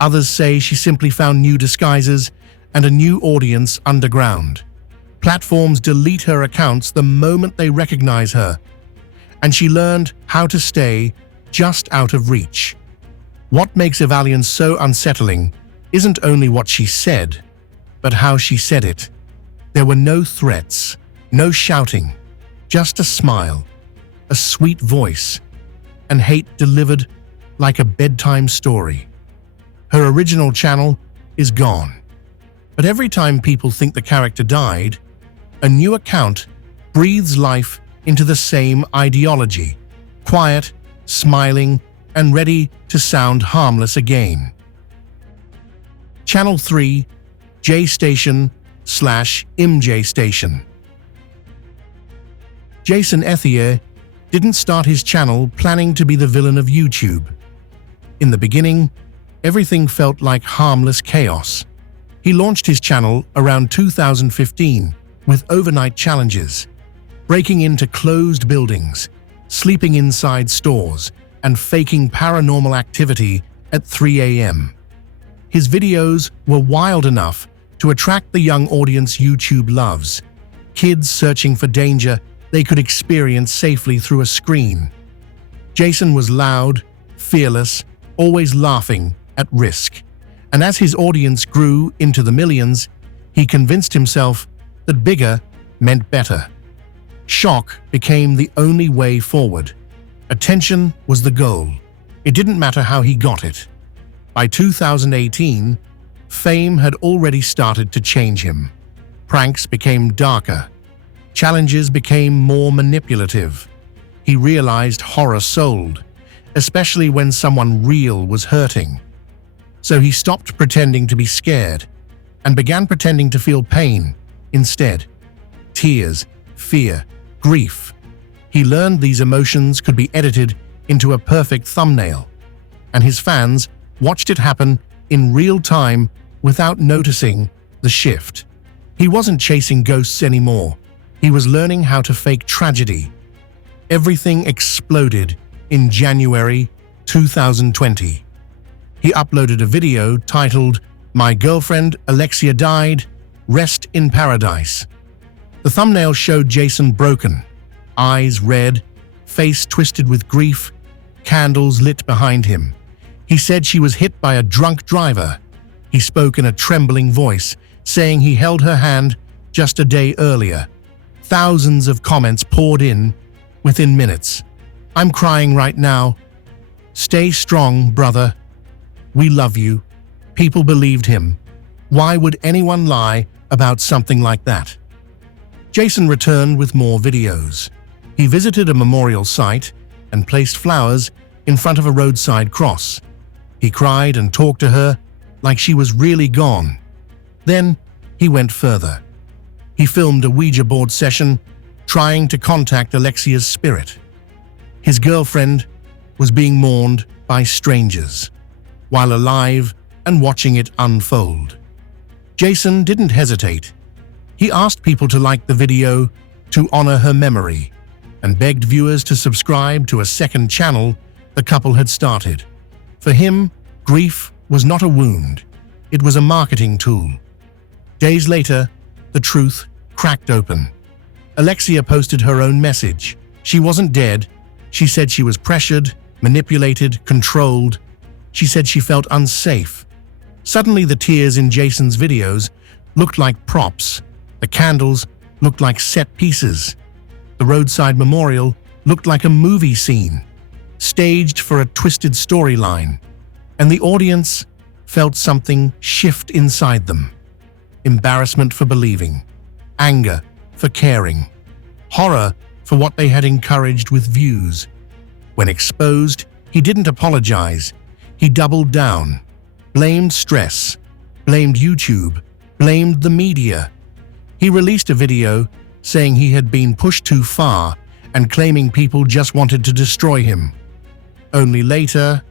Others say she simply found new disguises and a new audience underground. Platforms delete her accounts the moment they recognize her, and she learned how to stay just out of reach. What makes Evalian so unsettling isn't only what she said, but how she said it. There were no threats, no shouting, just a smile, a sweet voice, and hate delivered like a bedtime story. Her original channel is gone. But every time people think the character died, a new account breathes life into the same ideology, quiet, smiling, and ready to sound harmless again. Channel 3, J-Station/MJ Station. Jason Ethier didn't start his channel planning to be the villain of YouTube. In the beginning, everything felt like harmless chaos. He launched his channel around 2015 with overnight challenges, breaking into closed buildings, sleeping inside stores, and faking paranormal activity at 3 a.m. His videos were wild enough to attract the young audience YouTube loves, kids searching for danger they could experience safely through a screen. Jason was loud, fearless, always laughing at risk. And as his audience grew into the millions, he convinced himself that bigger meant better. Shock became the only way forward. Attention was the goal. It didn't matter how he got it. By 2018, fame had already started to change him. Pranks became darker. Challenges became more manipulative. He realized horror sold, especially when someone real was hurting. So he stopped pretending to be scared and began pretending to feel pain instead. Tears, fear, grief. He learned these emotions could be edited into a perfect thumbnail, and his fans watched it happen in real time without noticing the shift. He wasn't chasing ghosts anymore. He was learning how to fake tragedy. Everything exploded in January 2020. He uploaded a video titled, "My Girlfriend Alexia Died, Rest in Paradise." The thumbnail showed Jason broken, eyes red, face twisted with grief, candles lit behind him. He said she was hit by a drunk driver. He spoke in a trembling voice, saying he held her hand just a day earlier. Thousands of comments poured in within minutes. "I'm crying right now. Stay strong, brother. We love you." People believed him. Why would anyone lie about something like that? Jason returned with more videos. He visited a memorial site and placed flowers in front of a roadside cross. He cried and talked to her like she was really gone. Then he went further. He filmed a Ouija board session trying to contact Alexia's spirit. His girlfriend was being mourned by strangers while alive and watching it unfold. Jason didn't hesitate. He asked people to like the video to honor her memory and begged viewers to subscribe to a second channel the couple had started. For him, grief was not a wound. It was a marketing tool. Days later, the truth cracked open. Alexia posted her own message. She wasn't dead. She said she was pressured, manipulated, controlled. She said she felt unsafe. Suddenly, the tears in Jason's videos looked like props. The candles looked like set pieces. The roadside memorial looked like a movie scene, staged for a twisted storyline. And the audience felt something shift inside them. Embarrassment for believing, anger for caring, horror for what they had encouraged with views. When exposed, he didn't apologize. He doubled down, blamed stress, blamed YouTube, blamed the media. He released a video saying he had been pushed too far and claiming people just wanted to destroy him. Only later,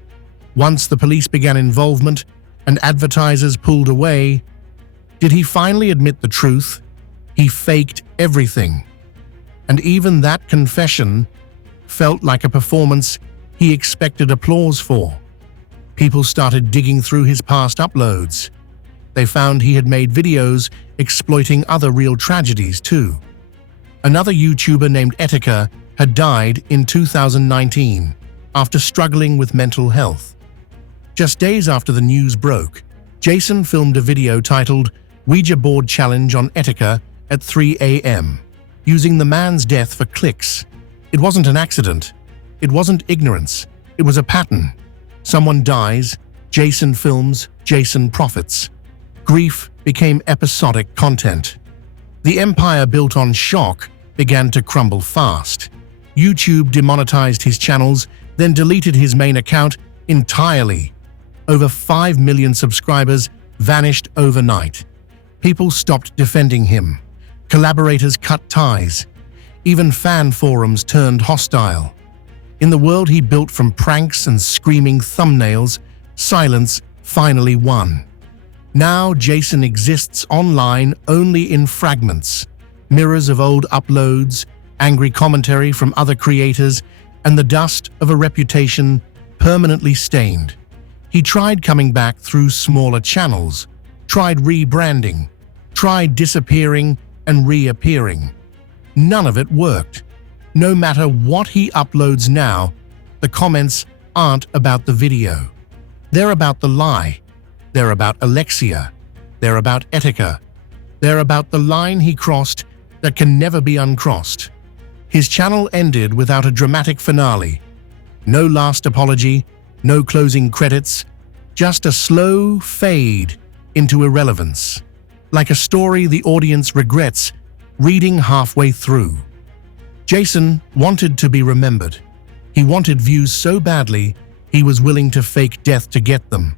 once the police began involvement and advertisers pulled away, did he finally admit the truth? He faked everything. And even that confession felt like a performance he expected applause for. People started digging through his past uploads. They found he had made videos exploiting other real tragedies too. Another YouTuber named Etika had died in 2019 after struggling with mental health. Just days after the news broke, Jason filmed a video titled "Ouija Board Challenge on Etika at 3 a.m., using the man's death for clicks. It wasn't an accident. It wasn't ignorance. It was a pattern. Someone dies, Jason films, Jason profits. Grief became episodic content. The empire built on shock began to crumble fast. YouTube demonetized his channels, then deleted his main account entirely. Over 5 million subscribers vanished overnight. People stopped defending him. Collaborators cut ties. Even fan forums turned hostile. In the world he built from pranks and screaming thumbnails, silence finally won. Now Jason exists online only in fragments, mirrors of old uploads, angry commentary from other creators, and the dust of a reputation permanently stained. He tried coming back through smaller channels, tried rebranding, tried disappearing and reappearing. None of it worked. No matter what he uploads now, the comments aren't about the video. They're about the lie. They're about Alexia. They're about Etika. They're about the line he crossed that can never be uncrossed. His channel ended without a dramatic finale. No last apology, no closing credits, just a slow fade into irrelevance. Like a story the audience regrets reading halfway through. Jason wanted to be remembered. He wanted views so badly, he was willing to fake death to get them.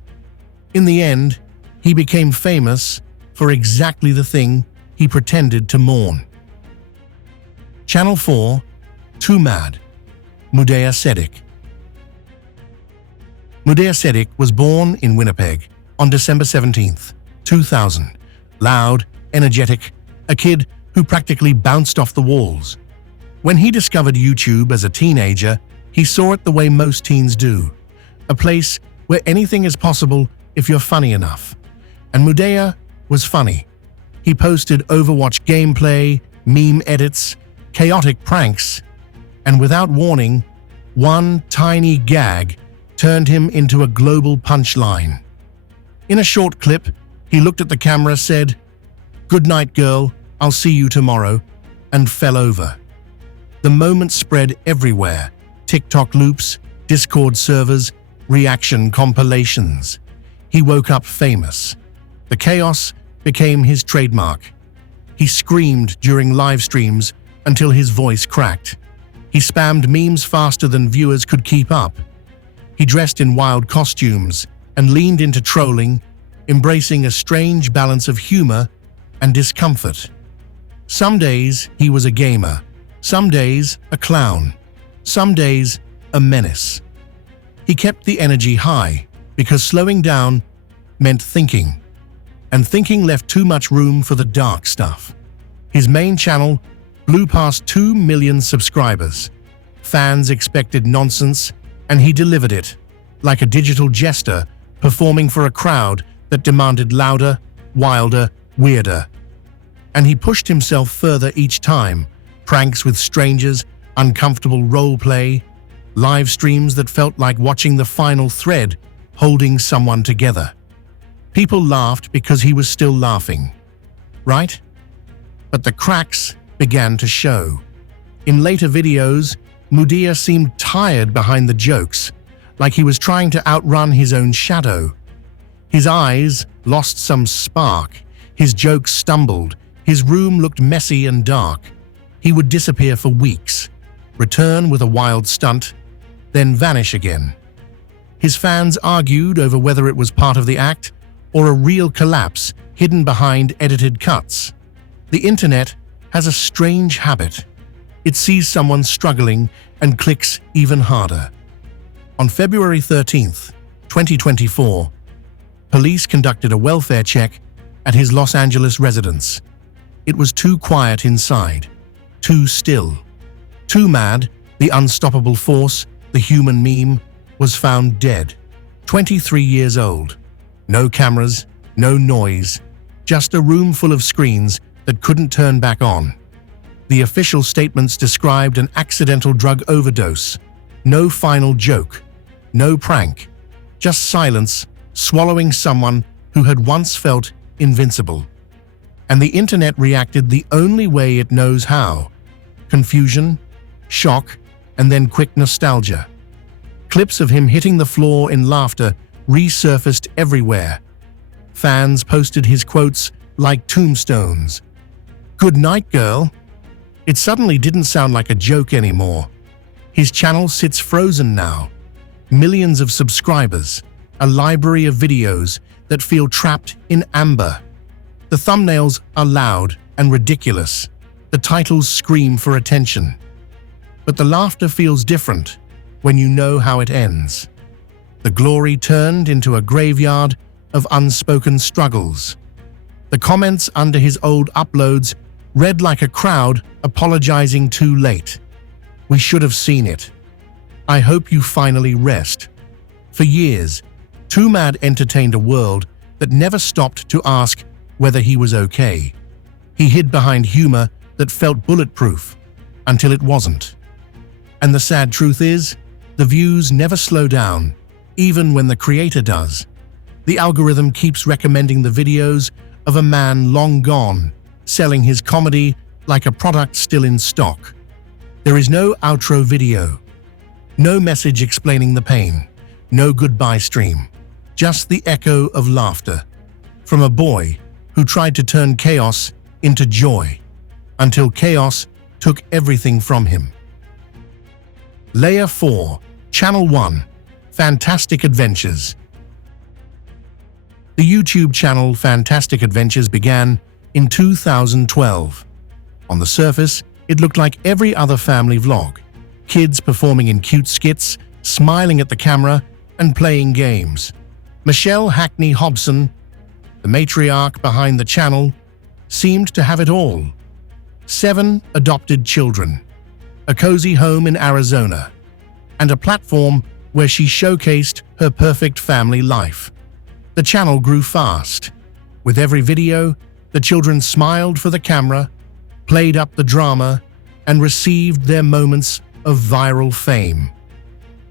In the end, he became famous for exactly the thing he pretended to mourn. Channel 4, Too Mad, Mudea Sedik. Mudea was born in Winnipeg on December 17, 2000. Loud, energetic, a kid who practically bounced off the walls. When he discovered YouTube as a teenager, he saw it the way most teens do, a place where anything is possible if you're funny enough. And Mudea was funny. He posted Overwatch gameplay, meme edits, chaotic pranks, and without warning, one tiny gag turned him into a global punchline. In a short clip, he looked at the camera, said, "Good night, girl, I'll see you tomorrow," and fell over. The moment spread everywhere: TikTok loops, Discord servers, reaction compilations. He woke up famous. The chaos became his trademark. He screamed during live streams until his voice cracked. He spammed memes faster than viewers could keep up. He dressed in wild costumes and leaned into trolling, embracing a strange balance of humor and discomfort. Some days he was a gamer, some days a clown, some days a menace. He kept the energy high because slowing down meant thinking, and thinking left too much room for the dark stuff. His main channel blew past 2 million subscribers. Fans expected nonsense, and he delivered it, like a digital jester performing for a crowd that demanded louder, wilder, weirder. And he pushed himself further each time: pranks with strangers, uncomfortable role-play, live streams that felt like watching the final thread holding someone together. People laughed because he was still laughing, right? But the cracks began to show. In later videos, Mudea seemed tired behind the jokes, like he was trying to outrun his own shadow. His eyes lost some spark, his jokes stumbled, his room looked messy and dark. He would disappear for weeks, return with a wild stunt, then vanish again. His fans argued over whether it was part of the act or a real collapse hidden behind edited cuts. The internet has a strange habit. It sees someone struggling and clicks even harder. On February 13th, 2024, police conducted a welfare check at his Los Angeles residence. It was too quiet inside, too still. Too Mad, the unstoppable force, the human meme, was found dead, 23 years old. No cameras, no noise, just a room full of screens that couldn't turn back on. The official statements described an accidental drug overdose. No final joke, no prank, just silence swallowing someone who had once felt invincible. And the internet reacted the only way it knows how: confusion, shock, and then quick nostalgia. Clips of him hitting the floor in laughter resurfaced everywhere. Fans posted his quotes like tombstones. "Good night, girl." It suddenly didn't sound like a joke anymore. His channel sits frozen now. Millions of subscribers, a library of videos that feel trapped in amber. The thumbnails are loud and ridiculous. The titles scream for attention. But the laughter feels different when you know how it ends. The glory turned into a graveyard of unspoken struggles. The comments under his old uploads read like a crowd apologizing too late. "We should have seen it. I hope you finally rest." For years, Too Mad entertained a world that never stopped to ask whether he was okay. He hid behind humor that felt bulletproof until it wasn't. And the sad truth is, the views never slow down, even when the creator does. The algorithm keeps recommending the videos of a man long gone, selling his comedy like a product still in stock. There is no outro video, no message explaining the pain, no goodbye stream, just the echo of laughter from a boy who tried to turn chaos into joy, until chaos took everything from him. Layer 4, Channel 1, Fantastic Adventures. The YouTube channel Fantastic Adventures began in 2012. On the surface, it looked like every other family vlog. Kids performing in cute skits, smiling at the camera, and playing games. Michelle Hackney Hobson, the matriarch behind the channel, seemed to have it all. 7 adopted children, a cozy home in Arizona, and a platform where she showcased her perfect family life. The channel grew fast. With every video, the children smiled for the camera, played up the drama, and received their moments of viral fame.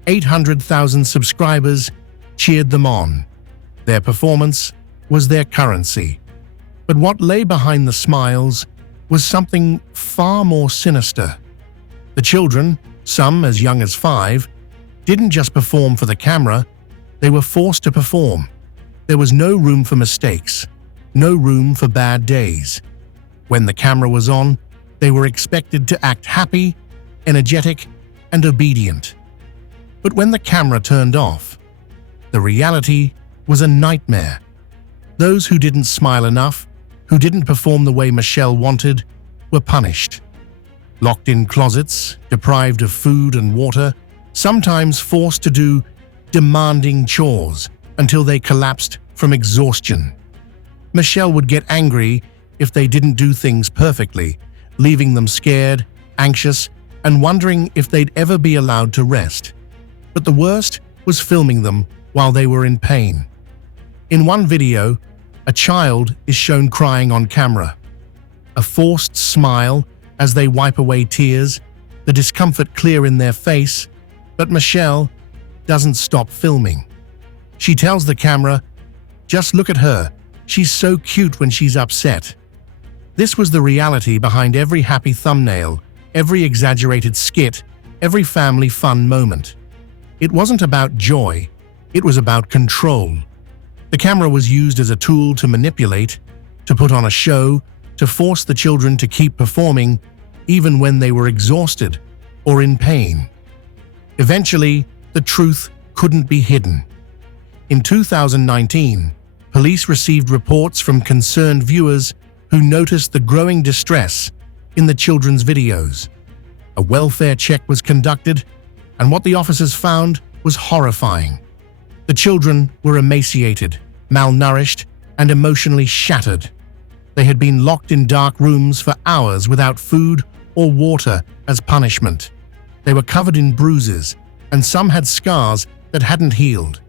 800,000 subscribers cheered them on. Their performance was their currency. But what lay behind the smiles was something far more sinister. The children, some as young as 5, didn't just perform for the camera, they were forced to perform. There was no room for mistakes, no room for bad days. When the camera was on, they were expected to act happy, energetic, and obedient. But when the camera turned off, the reality was a nightmare. Those who didn't smile enough, who didn't perform the way Michelle wanted, were punished. Locked in closets, deprived of food and water, sometimes forced to do demanding chores until they collapsed from exhaustion. Michelle would get angry if they didn't do things perfectly, leaving them scared, anxious, and wondering if they'd ever be allowed to rest. But the worst was filming them while they were in pain. In one video, a child is shown crying on camera. A forced smile as they wipe away tears, the discomfort clear in their face, but Michelle doesn't stop filming. She tells the camera, "Just look at her, she's so cute when she's upset." This was the reality behind every happy thumbnail, every exaggerated skit, every family fun moment. It wasn't about joy, it was about control. The camera was used as a tool to manipulate, to put on a show, to force the children to keep performing, even when they were exhausted or in pain. Eventually, the truth couldn't be hidden. In 2019, police received reports from concerned viewers who noticed the growing distress in the children's videos. A welfare check was conducted, and what the officers found was horrifying. The children were emaciated, malnourished, and emotionally shattered. They had been locked in dark rooms for hours without food or water as punishment. They were covered in bruises, and some had scars that hadn't healed.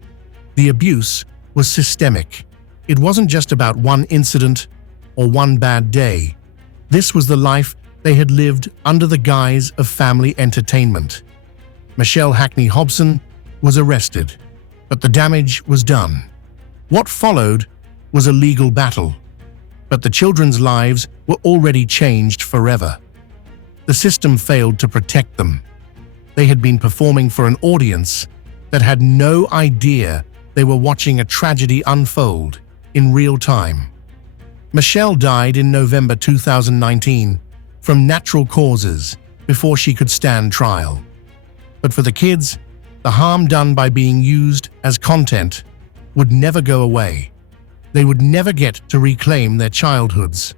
The abuse was systemic. It wasn't just about one incident or one bad day. This was the life they had lived under the guise of family entertainment. Michelle Hackney Hobson was arrested, but the damage was done. What followed was a legal battle, but the children's lives were already changed forever. The system failed to protect them. They had been performing for an audience that had no idea they were watching a tragedy unfold in real time. Michelle died in November 2019 from natural causes before she could stand trial. But for the kids, the harm done by being used as content would never go away. They would never get to reclaim their childhoods.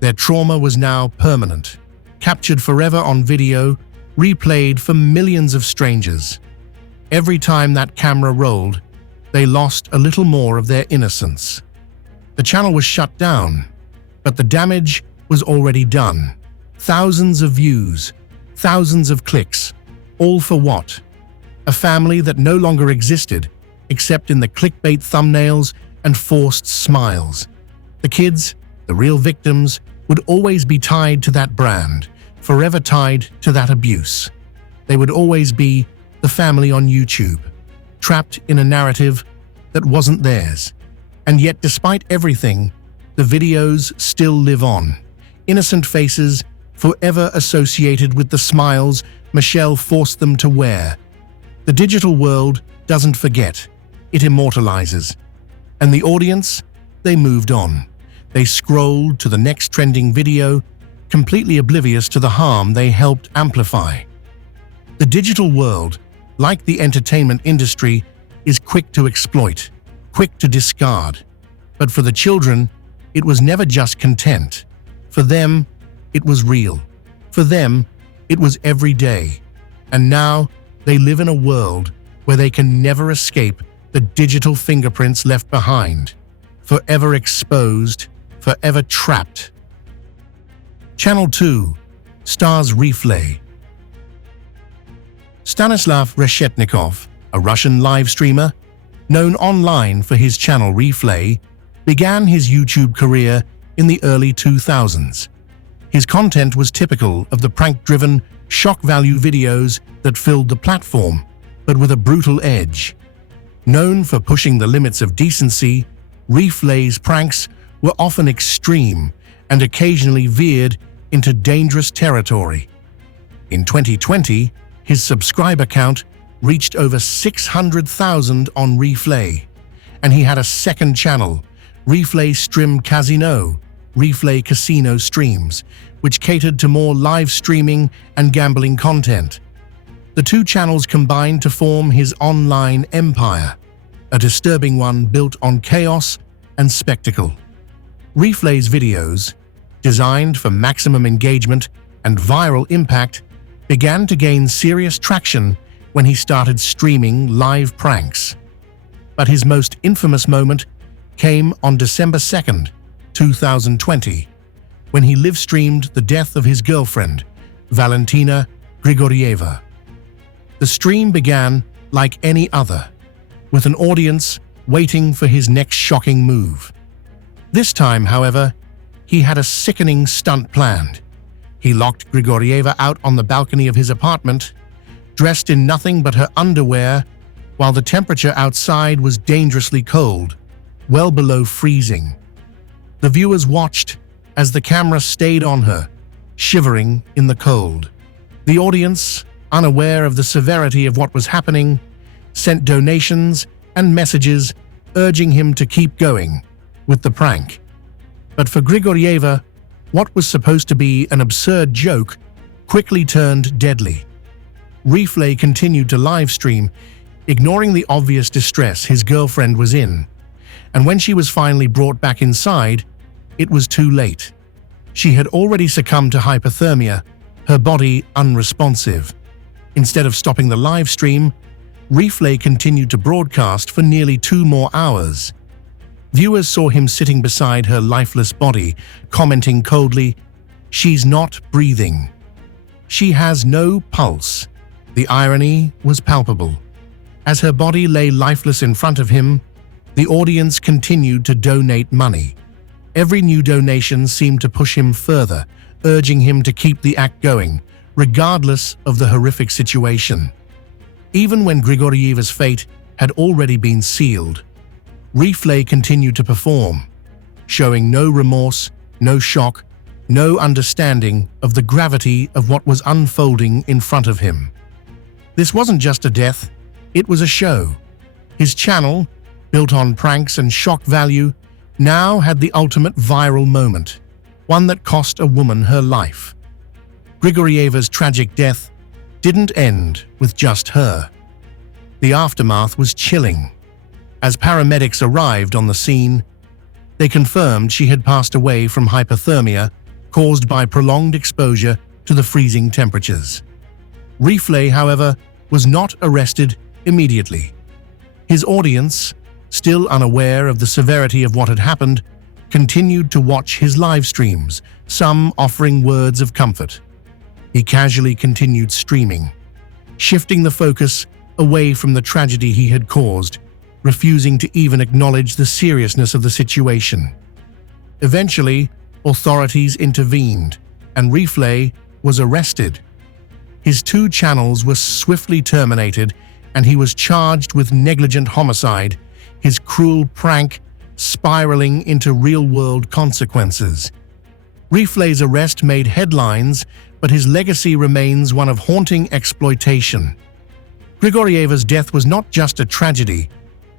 Their trauma was now permanent, captured forever on video, replayed for millions of strangers. Every time that camera rolled, they lost a little more of their innocence. The channel was shut down, but the damage was already done. Thousands of views, thousands of clicks, all for what? A family that no longer existed, except in the clickbait thumbnails and forced smiles. The kids, the real victims, would always be tied to that brand, forever tied to that abuse. They would always be the family on YouTube, trapped in a narrative that wasn't theirs. And yet, despite everything, the videos still live on. Innocent faces, forever associated with the smiles Michelle forced them to wear. The digital world doesn't forget, it immortalizes. And the audience, they moved on. They scrolled to the next trending video, completely oblivious to the harm they helped amplify. The digital world, like the entertainment industry, is quick to exploit, quick to discard. But for the children, it was never just content. For them, it was real. For them, it was every day. And now, they live in a world where they can never escape the digital fingerprints left behind, forever exposed, forever trapped. Channel 2 stars Replay. Stanislav Reshetnikov, a Russian live streamer, known online for his channel Replay, began his YouTube career in the early 2000s. His content was typical of the prank-driven, shock-value videos that filled the platform, but with a brutal edge. Known for pushing the limits of decency, Replay's pranks were often extreme and occasionally veered into dangerous territory. In 2020, his subscriber count reached over 600,000 on Replay, and he had a second channel, Replay Stream Casino, Replay Casino Streams, which catered to more live streaming and gambling content. The two channels combined to form his online empire, a disturbing one built on chaos and spectacle. Replay's videos, designed for maximum engagement and viral impact, began to gain serious traction when he started streaming live pranks. But his most infamous moment came on December 2nd, 2020, when he live-streamed the death of his girlfriend, Valentina Grigorieva. The stream began like any other, with an audience waiting for his next shocking move. This time, however, he had a sickening stunt planned. He locked Grigorieva out on the balcony of his apartment, dressed in nothing but her underwear, while the temperature outside was dangerously cold, well below freezing. The viewers watched as the camera stayed on her, shivering in the cold. The audience, unaware of the severity of what was happening, sent donations and messages urging him to keep going with the prank. But for Grigorieva, what was supposed to be an absurd joke quickly turned deadly. Replay continued to livestream, ignoring the obvious distress his girlfriend was in, and when she was finally brought back inside, it was too late. She had already succumbed to hypothermia, her body unresponsive. Instead of stopping the live stream, Replay continued to broadcast for nearly 2 more hours. Viewers saw him sitting beside her lifeless body, commenting coldly, "She's not breathing. She has no pulse." The irony was palpable. As her body lay lifeless in front of him, the audience continued to donate money. Every new donation seemed to push him further, urging him to keep the act going, regardless of the horrific situation. Even when Grigorieva's fate had already been sealed, Replay continued to perform, showing no remorse, no shock, no understanding of the gravity of what was unfolding in front of him. This wasn't just a death, it was a show. His channel, built on pranks and shock value, now had the ultimate viral moment, one that cost a woman her life. Grigorieva's tragic death didn't end with just her. The aftermath was chilling. As paramedics arrived on the scene, they confirmed she had passed away from hypothermia caused by prolonged exposure to the freezing temperatures. Replay, however, was not arrested immediately. His audience, still unaware of the severity of what had happened, continued to watch his live streams, some offering words of comfort. He casually continued streaming, shifting the focus away from the tragedy he had caused, refusing to even acknowledge the seriousness of the situation. Eventually, authorities intervened, and Replay was arrested. His 2 channels were swiftly terminated, and he was charged with negligent homicide, his cruel prank spiraling into real-world consequences. Replay's arrest made headlines, but his legacy remains one of haunting exploitation. Grigorieva's death was not just a tragedy,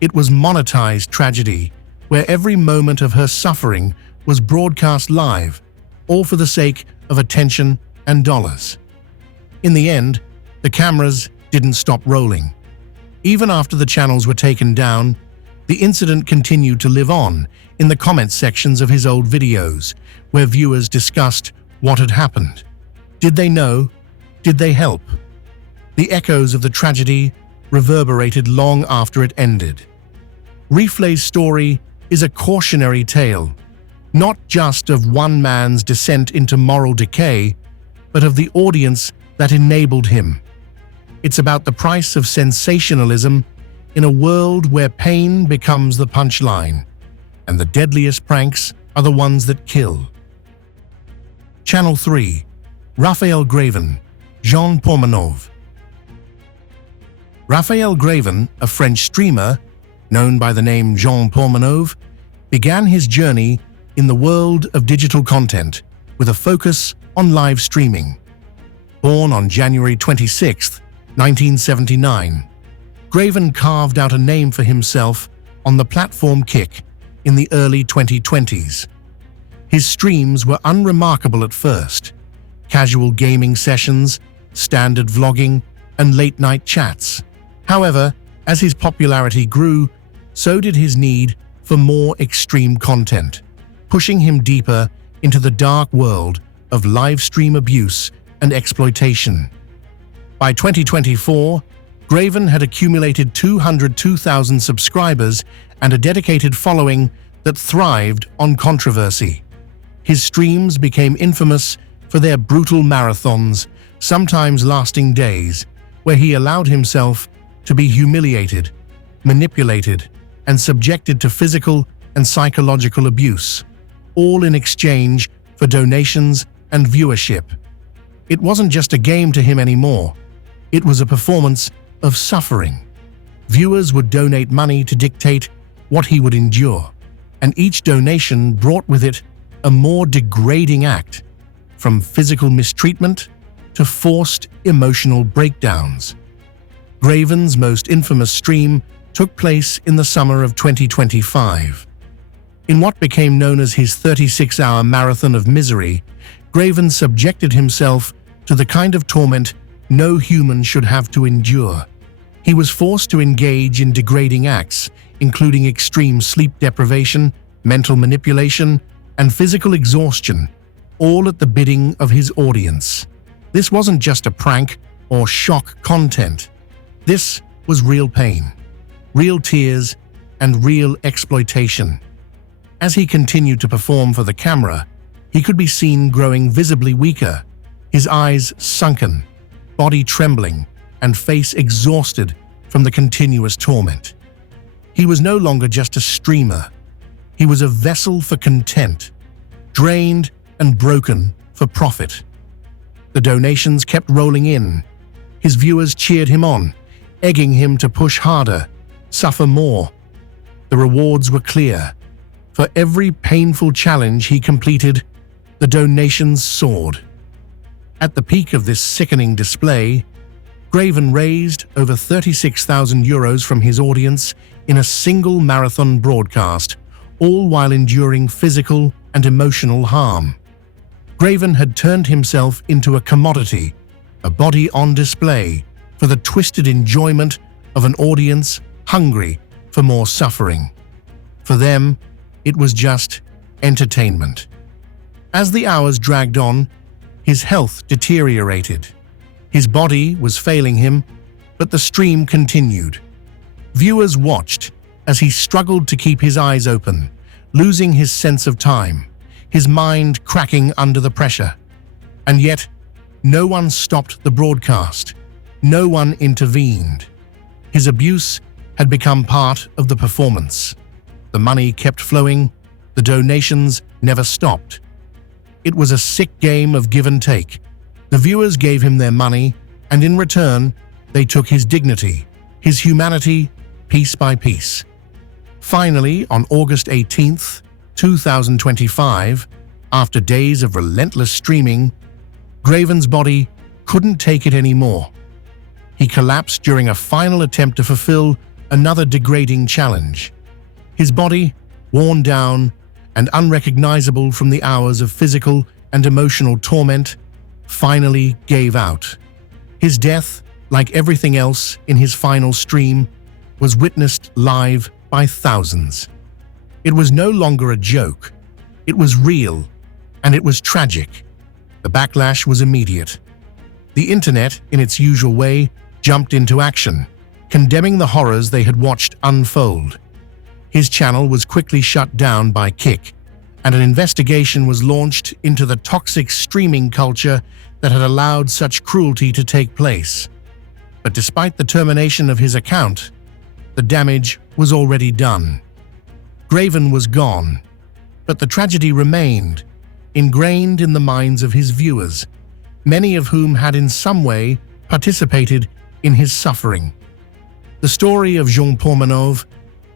it was monetized tragedy, where every moment of her suffering was broadcast live, all for the sake of attention and dollars. In the end, the cameras didn't stop rolling. Even after the channels were taken down, the incident continued to live on in the comment sections of his old videos, where viewers discussed what had happened. Did they know? Did they help? The echoes of the tragedy reverberated long after it ended. Replay's story is a cautionary tale, not just of one man's descent into moral decay, but of the audience that enabled him. It's about the price of sensationalism in a world where pain becomes the punchline, and the deadliest pranks are the ones that kill. Channel 3. Raphael Graven, Jean Pormanov. Raphael Graven, a French streamer known by the name Jean Pormanov, began his journey in the world of digital content with a focus on live streaming. Born on January 26, 1979, Graven carved out a name for himself on the platform Kick in the early 2020s. His streams were unremarkable at first: casual gaming sessions, standard vlogging, and late-night chats. However, as his popularity grew, so did his need for more extreme content, pushing him deeper into the dark world of live stream abuse and exploitation. By 2024, Graven had accumulated 202,000 subscribers and a dedicated following that thrived on controversy. His streams became infamous for their brutal marathons, sometimes lasting days, where he allowed himself to be humiliated, manipulated, and subjected to physical and psychological abuse, all in exchange for donations and viewership. It wasn't just a game to him anymore. It was a performance of suffering. Viewers would donate money to dictate what he would endure, and each donation brought with it a more degrading act, from physical mistreatment to forced emotional breakdowns. Graven's most infamous stream took place in the summer of 2025. In what became known as his 36-hour marathon of misery, Graven subjected himself to the kind of torment no human should have to endure. He was forced to engage in degrading acts, including extreme sleep deprivation, mental manipulation, and physical exhaustion, all at the bidding of his audience. This wasn't just a prank or shock content. This was real pain, real tears, and real exploitation. As he continued to perform for the camera, he could be seen growing visibly weaker, his eyes sunken, body trembling, and face exhausted from the continuous torment. He was no longer just a streamer. He was a vessel for content, drained and broken for profit. The donations kept rolling in. His viewers cheered him on, egging him to push harder, suffer more. The rewards were clear. For every painful challenge he completed, the donations soared. At the peak of this sickening display, Graven raised over 36,000 euros from his audience in a single marathon broadcast, all while enduring physical and emotional harm. Graven had turned himself into a commodity, a body on display for the twisted enjoyment of an audience hungry for more suffering. For them, it was just entertainment. As the hours dragged on, his health deteriorated. His body was failing him, but the stream continued. Viewers watched as he struggled to keep his eyes open, losing his sense of time, his mind cracking under the pressure. And yet, no one stopped the broadcast. No one intervened. His abuse had become part of the performance. The money kept flowing, the donations never stopped. It was a sick game of give and take. The viewers gave him their money, and in return, they took his dignity, his humanity, piece by piece. Finally, on August 18, 2025, after days of relentless streaming, Graven's body couldn't take it anymore. He collapsed during a final attempt to fulfill another degrading challenge. His body, worn down and unrecognizable from the hours of physical and emotional torment, finally gave out. His death, like everything else in his final stream, was witnessed live by thousands. It was no longer a joke. It was real, and it was tragic. The backlash was immediate. The internet, in its usual way, jumped into action. condemning the horrors they had watched unfold. His channel was quickly shut down by Kick, and an investigation was launched into the toxic streaming culture that had allowed such cruelty to take place. But despite the termination of his account, the damage was already done. Graven was gone, but the tragedy remained, ingrained in the minds of his viewers, many of whom had in some way participated in his suffering. The story of Jean Pormanov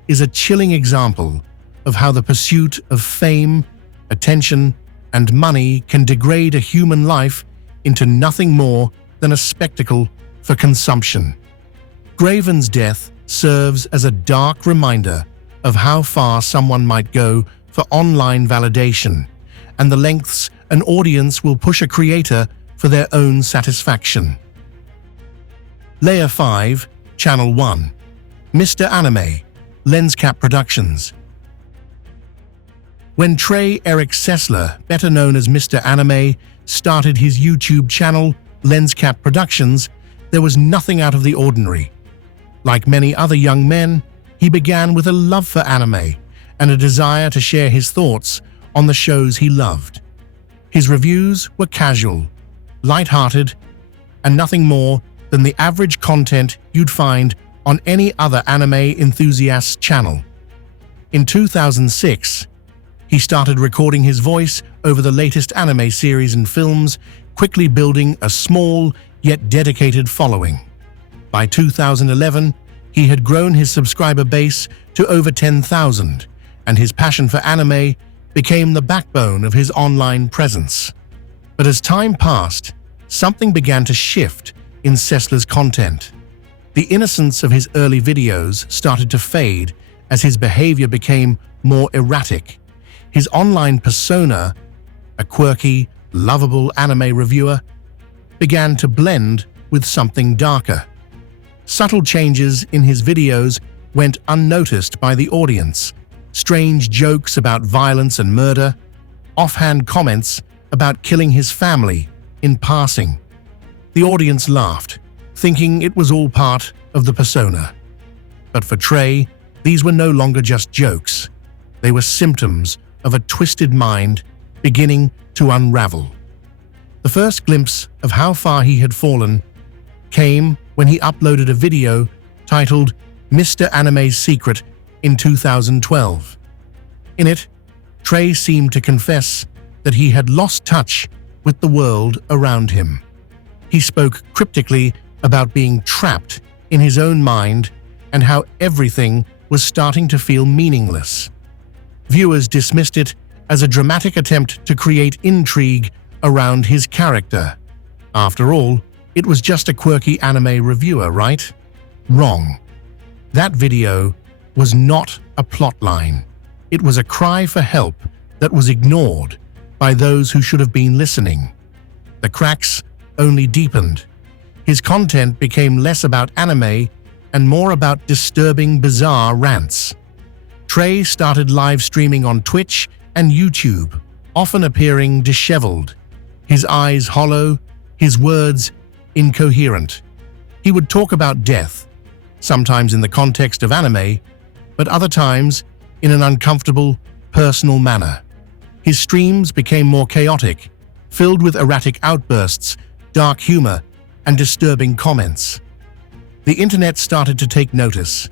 is a chilling example of how the pursuit of fame, attention, and money can degrade a human life into nothing more than a spectacle for consumption. Graven's death serves as a dark reminder of how far someone might go for online validation and the lengths an audience will push a creator for their own satisfaction. Layer 5, Channel 1. Mr. Anime, Lenscap Productions. When Trey Eric Sessler, better known as Mr. Anime, started his YouTube channel, Lenscap Productions, there was nothing out of the ordinary. Like many other young men, he began with a love for anime and a desire to share his thoughts on the shows he loved. His reviews were casual, light-hearted, and nothing more than the average content you'd find on any other anime enthusiast's channel. In 2006, he started recording his voice over the latest anime series and films, quickly building a small yet dedicated following. By 2011, he had grown his subscriber base to over 10,000, and his passion for anime became the backbone of his online presence. But as time passed, something began to shift in Sessler's content. The innocence of his early videos started to fade as his behavior became more erratic. His online persona, a quirky, lovable anime reviewer, began to blend with something darker. Subtle changes in his videos went unnoticed by the audience. Strange jokes about violence and murder, offhand comments about killing his family in passing. The audience laughed, thinking it was all part of the persona. But for Trey, these were no longer just jokes. They were symptoms of a twisted mind beginning to unravel. The first glimpse of how far he had fallen came when he uploaded a video titled Mr. Anime's Secret in 2012. In it, Trey seemed to confess that he had lost touch with the world around him. He spoke cryptically about being trapped in his own mind and how everything was starting to feel meaningless. Viewers dismissed it as a dramatic attempt to create intrigue around his character. After all, it was just a quirky anime reviewer, right? Wrong. That video was not a plotline. It was a cry for help that was ignored by those who should have been listening. The cracks only deepened. His content became less about anime and more about disturbing, bizarre rants. Trey started live streaming on Twitch and YouTube, often appearing disheveled, his eyes hollow, his words incoherent. He would talk about death, sometimes in the context of anime, but other times in an uncomfortable, personal manner. His streams became more chaotic, filled with erratic outbursts, dark humor, and disturbing comments. The internet started to take notice,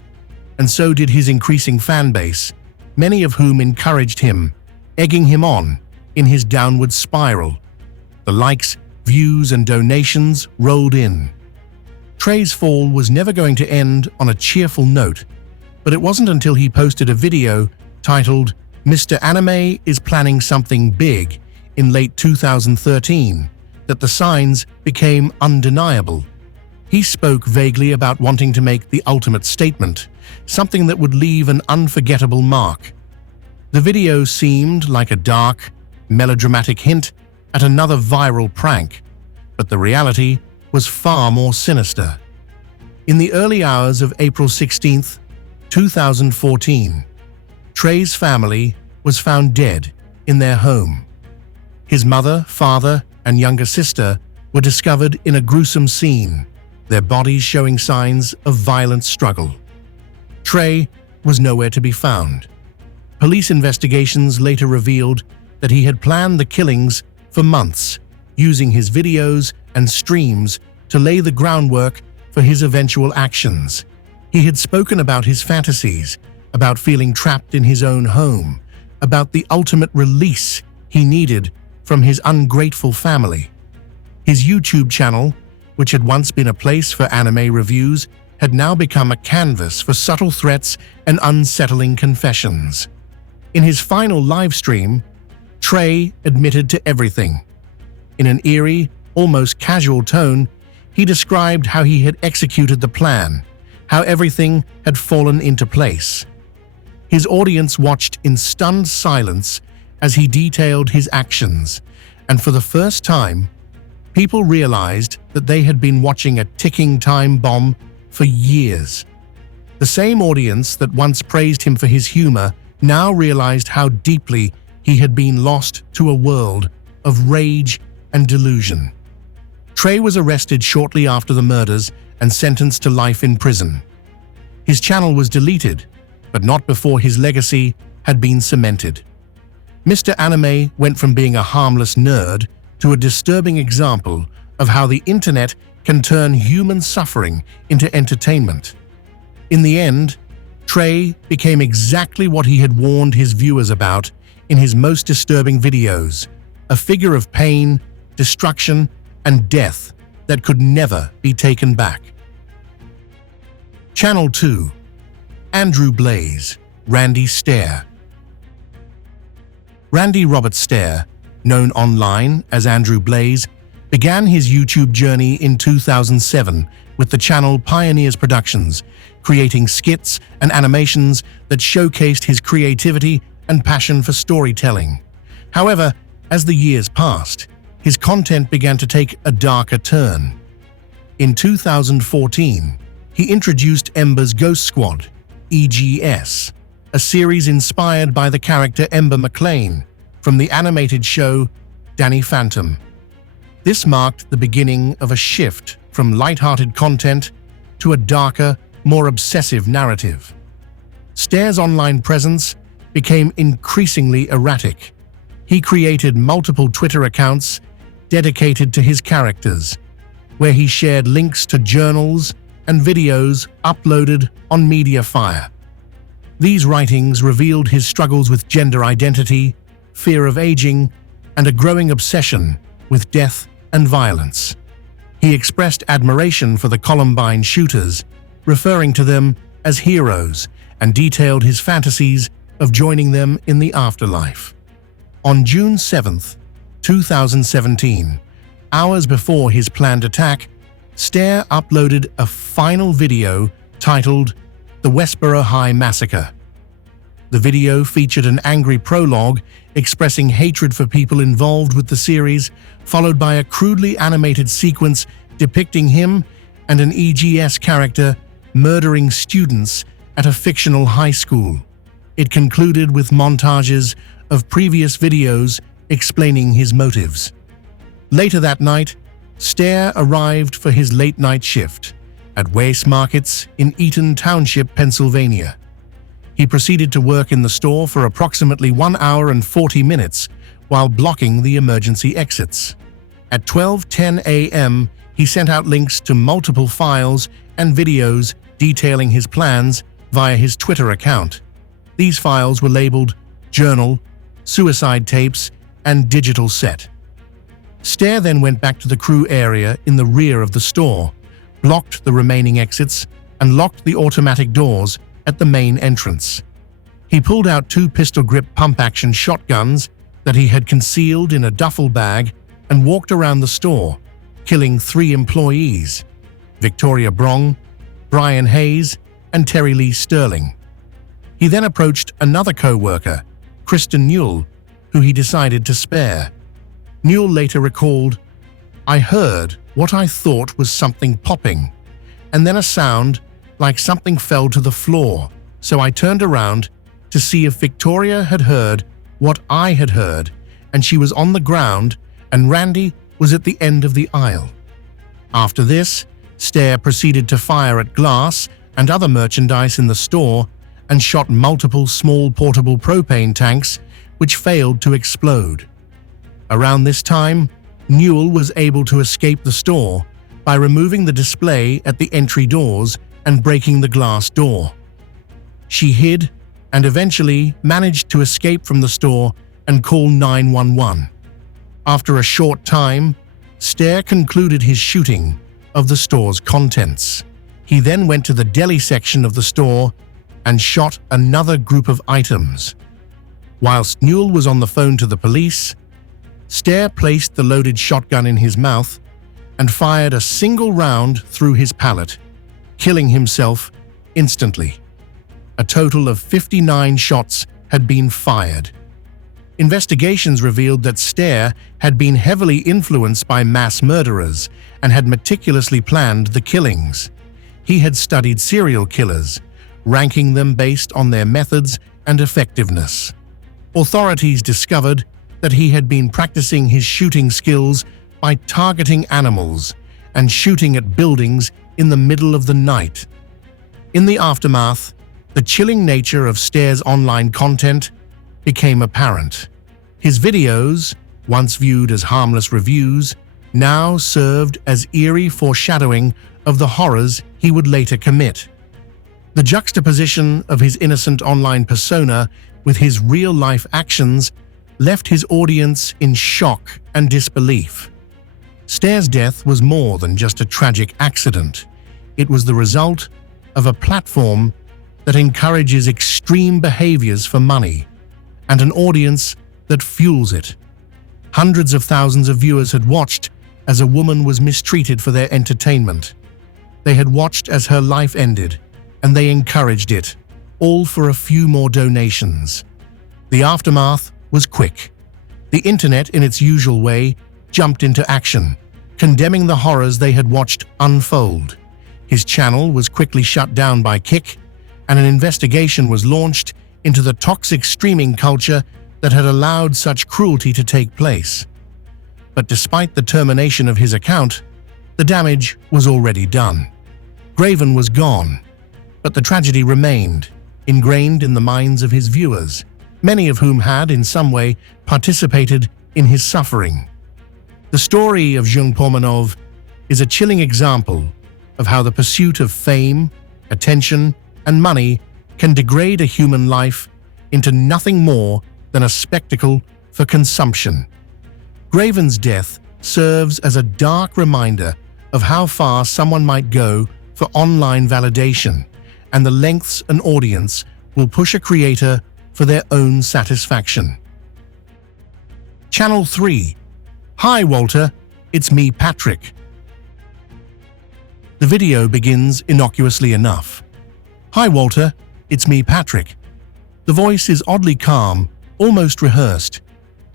and so did his increasing fan base, many of whom encouraged him, egging him on in his downward spiral. The likes, views, and donations rolled in. Trey's fall was never going to end on a cheerful note, but it wasn't until he posted a video titled Mr. Anime is planning something big in late 2013 that the signs became undeniable. He spoke vaguely about wanting to make the ultimate statement, something that would leave an unforgettable mark. The video seemed like a dark, melodramatic hint at another viral prank, but the reality was far more sinister. In the early hours of April 16, 2014, Trey's family was found dead in their home. His mother, father, and younger sister were discovered in a gruesome scene, their bodies showing signs of violent struggle. Trey was nowhere to be found. Police investigations later revealed that he had planned the killings for months, using his videos and streams to lay the groundwork for his eventual actions. He had spoken about his fantasies, about feeling trapped in his own home, about the ultimate release he needed from his ungrateful family. His YouTube channel, which had once been a place for anime reviews, had now become a canvas for subtle threats and unsettling confessions. In his final live stream, Trey admitted to everything. In an eerie, almost casual tone, he described how he had executed the plan, how everything had fallen into place. His audience watched in stunned silence as he detailed his actions, and for the first time, people realized that they had been watching a ticking time bomb for years. The same audience that once praised him for his humor now realized how deeply he had been lost to a world of rage and delusion. Trey was arrested shortly after the murders and sentenced to life in prison. His channel was deleted, but not before his legacy had been cemented. Mr. Anime went from being a harmless nerd to a disturbing example of how the internet can turn human suffering into entertainment. In the end, Trey became exactly what he had warned his viewers about in his most disturbing videos, a figure of pain, destruction, and death that could never be taken back. Channel 2. Andrew Blaze, Randy Stair. Randy Robert Stair, known online as Andrew Blaze, began his YouTube journey in 2007 with the channel Pioneers Productions, creating skits and animations that showcased his creativity and passion for storytelling. However, as the years passed, his content began to take a darker turn. In 2014, he introduced Ember's Ghost Squad, EGS, a series inspired by the character Ember McLean from the animated show Danny Phantom. This marked the beginning of a shift from light-hearted content to a darker, more obsessive narrative. Stair's online presence became increasingly erratic. He created multiple Twitter accounts dedicated to his characters, where he shared links to journals and videos uploaded on Mediafire. These writings revealed his struggles with gender identity, fear of aging, and a growing obsession with death and violence. He expressed admiration for the Columbine shooters, referring to them as heroes, and detailed his fantasies of joining them in the afterlife. On June 7, 2017, hours before his planned attack, Stair uploaded a final video titled The Westboro High Massacre. The video featured an angry prologue expressing hatred for people involved with the series, followed by a crudely animated sequence depicting him and an EGS character murdering students at a fictional high school. It concluded with montages of previous videos explaining his motives. Later that night, Stair arrived for his late-night shift at Waste Markets in Eaton Township, Pennsylvania. He proceeded to work in the store for approximately 1 hour and 40 minutes while blocking the emergency exits. At 12:10 a.m., he sent out links to multiple files and videos detailing his plans via his Twitter account. These files were labeled Journal, Suicide Tapes, and Digital Set. Stair then went back to the crew area in the rear of the store, blocked the remaining exits, and locked the automatic doors at the main entrance. He pulled out 2 pistol-grip pump-action shotguns that he had concealed in a duffel bag and walked around the store, killing 3 employees: Victoria Brong, Brian Hayes, and Terry Lee Sterling. He then approached another co-worker, Kristen Newell, who he decided to spare. Newell later recalled, "I heard what I thought was something popping, and then a sound like something fell to the floor, so I turned around to see if Victoria had heard what I had heard, and she was on the ground and Randy was at the end of the aisle. After this, Stare proceeded to fire at glass and other merchandise in the store and shot multiple small portable propane tanks which failed to explode. Around this time, Newell was able to escape the store by removing the display at the entry doors and breaking the glass door. She hid and eventually managed to escape from the store and call 911. After a short time, Stare concluded his shooting of the store's contents. He then went to the deli section of the store and shot another group of items. Whilst Newell was on the phone to the police, Stare placed the loaded shotgun in his mouth and fired a single round through his palate, killing himself instantly. A total of 59 shots had been fired. Investigations revealed that Stare had been heavily influenced by mass murderers and had meticulously planned the killings. He had studied serial killers, ranking them based on their methods and effectiveness. Authorities discovered that he had been practicing his shooting skills by targeting animals and shooting at buildings in the middle of the night. In the aftermath, the chilling nature of Stare's online content became apparent. His videos, once viewed as harmless reviews, now served as eerie foreshadowing of the horrors he would later commit. The juxtaposition of his innocent online persona with his real-life actions left his audience in shock and disbelief. Stare's death was more than just a tragic accident. It was the result of a platform that encourages extreme behaviors for money and an audience that fuels it. Hundreds of thousands of viewers had watched as a woman was mistreated for their entertainment. They had watched as her life ended, and they encouraged it, all for a few more donations. The aftermath was quick. The internet, in its usual way, jumped into action, condemning the horrors they had watched unfold. His channel was quickly shut down by Kick, and an investigation was launched into the toxic streaming culture that had allowed such cruelty to take place. But despite the termination of his account, the damage was already done. Graven was gone, but the tragedy remained, ingrained in the minds of his viewers, many of whom had, in some way, participated in his suffering. The story of Jung Pormanov is a chilling example of how the pursuit of fame, attention, and money can degrade a human life into nothing more than a spectacle for consumption. Graven's death serves as a dark reminder of how far someone might go for online validation and the lengths an audience will push a creator for their own satisfaction. Channel 3. Hi Walter, it's me Patrick. The video begins innocuously enough. Hi Walter, it's me Patrick. The voice is oddly calm, almost rehearsed.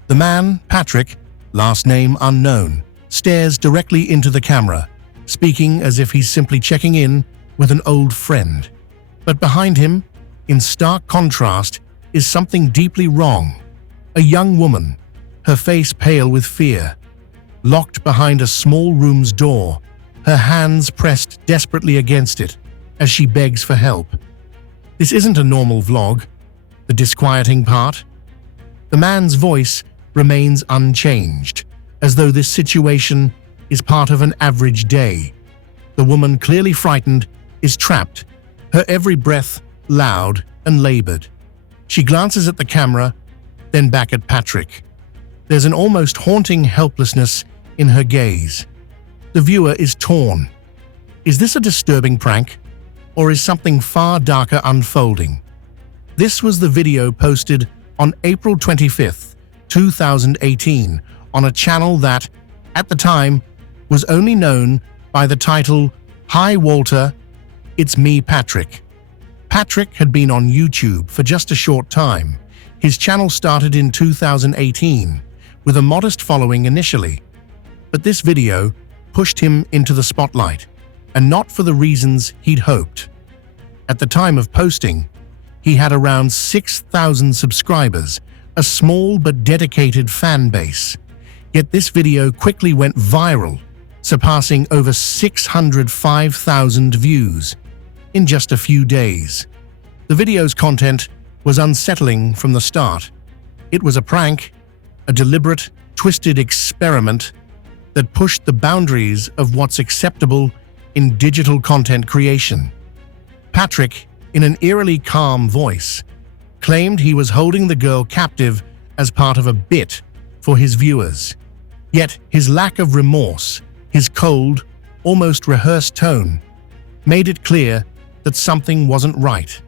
The man, Patrick, last name unknown, stares directly into the camera, speaking as if he's simply checking in with an old friend. But behind him, in stark contrast, is something deeply wrong. A young woman, her face pale with fear, locked behind a small room's door, her hands pressed desperately against it as she begs for help. This isn't a normal vlog. The disquieting part? The man's voice remains unchanged, as though this situation is part of an average day. The woman, clearly frightened, is trapped, her every breath loud and labored. She glances at the camera, then back at Patrick. There's an almost haunting helplessness in her gaze. The viewer is torn. Is this a disturbing prank, or is something far darker unfolding? This was the video posted on April 25th, 2018, on a channel that, at the time, was only known by the title, Hi Walter, it's me Patrick. Patrick had been on YouTube for just a short time. His channel started in 2018, with a modest following initially. But this video pushed him into the spotlight, and not for the reasons he'd hoped. At the time of posting, he had around 6,000 subscribers, a small but dedicated fan base. Yet this video quickly went viral, surpassing over 605,000 views in just a few days. The video's content was unsettling from the start. It was a prank, a deliberate, twisted experiment that pushed the boundaries of what's acceptable in digital content creation. Patrick, in an eerily calm voice, claimed he was holding the girl captive as part of a bit for his viewers. Yet his lack of remorse, his cold, almost rehearsed tone, made it clear that something wasn't right.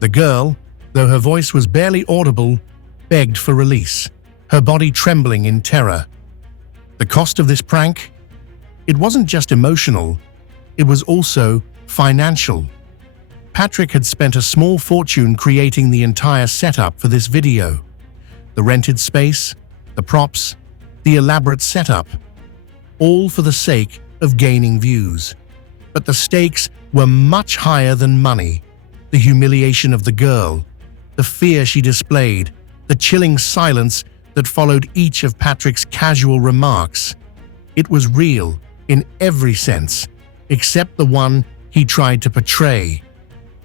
The girl, though her voice was barely audible, begged for release, her body trembling in terror. The cost of this prank? It wasn't just emotional, it was also financial. Patrick had spent a small fortune creating the entire setup for this video. The rented space, the props, the elaborate setup, all for the sake of gaining views. But the stakes were much higher than money. The humiliation of the girl, the fear she displayed, the chilling silence that followed each of Patrick's casual remarks. It was real in every sense, except the one he tried to portray.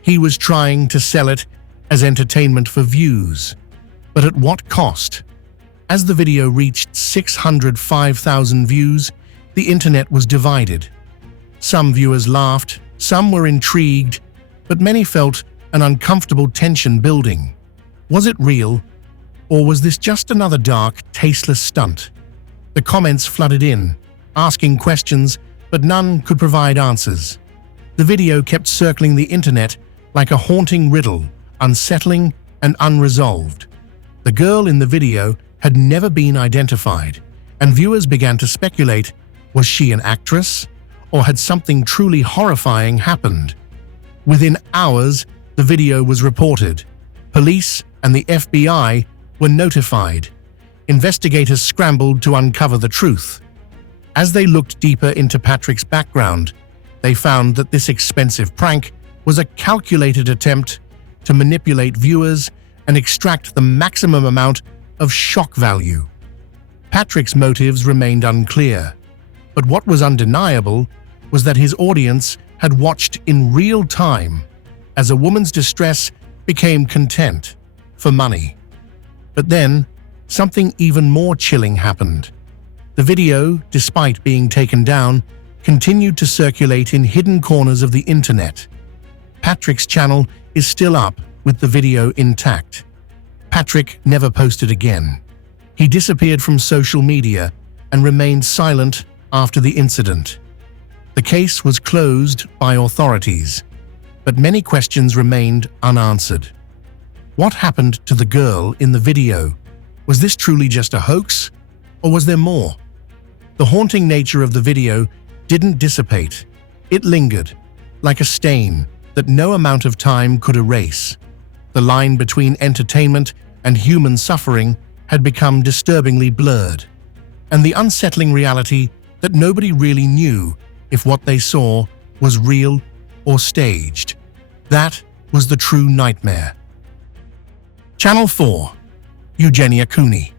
He was trying to sell it as entertainment for views. But at what cost? As the video reached 605,000 views, the internet was divided. Some viewers laughed, some were intrigued, but many felt an uncomfortable tension building. Was it real? Or was this just another dark, tasteless stunt? The comments flooded in, asking questions, but none could provide answers. The video kept circling the internet like a haunting riddle, unsettling and unresolved. The girl in the video had never been identified, and viewers began to speculate, was she an actress? Or had something truly horrifying happened? Within hours, the video was reported. Police and the FBI were notified. Investigators scrambled to uncover the truth. As they looked deeper into Patrick's background, they found that this expensive prank was a calculated attempt to manipulate viewers and extract the maximum amount of shock value. Patrick's motives remained unclear, but what was undeniable was that his audience had watched in real time as a woman's distress became content for money. But then, something even more chilling happened. The video, despite being taken down, continued to circulate in hidden corners of the internet. Patrick's channel is still up with the video intact. Patrick never posted again. He disappeared from social media and remained silent after the incident. The case was closed by authorities, but many questions remained unanswered. What happened to the girl in the video? Was this truly just a hoax, or was there more? The haunting nature of the video didn't dissipate. It lingered, like a stain that no amount of time could erase. The line between entertainment and human suffering had become disturbingly blurred, and the unsettling reality that nobody really knew if what they saw was real or staged. That was the true nightmare. Channel 4. Eugenia Cooney.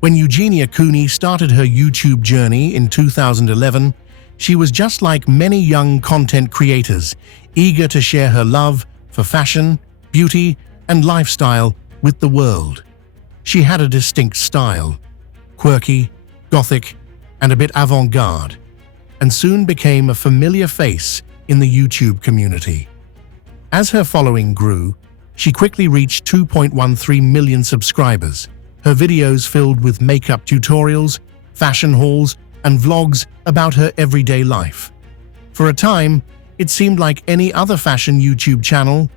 When Eugenia Cooney started her YouTube journey in 2011, she was just like many young content creators, eager to share her love for fashion, beauty, and lifestyle with the world. She had a distinct style, quirky, gothic, and a bit avant-garde, and soon became a familiar face in the YouTube community. As her following grew, she quickly reached 2.13 million subscribers. Her videos filled with makeup tutorials, fashion hauls, and vlogs about her everyday life. For a time, it seemed like any other fashion YouTube channel,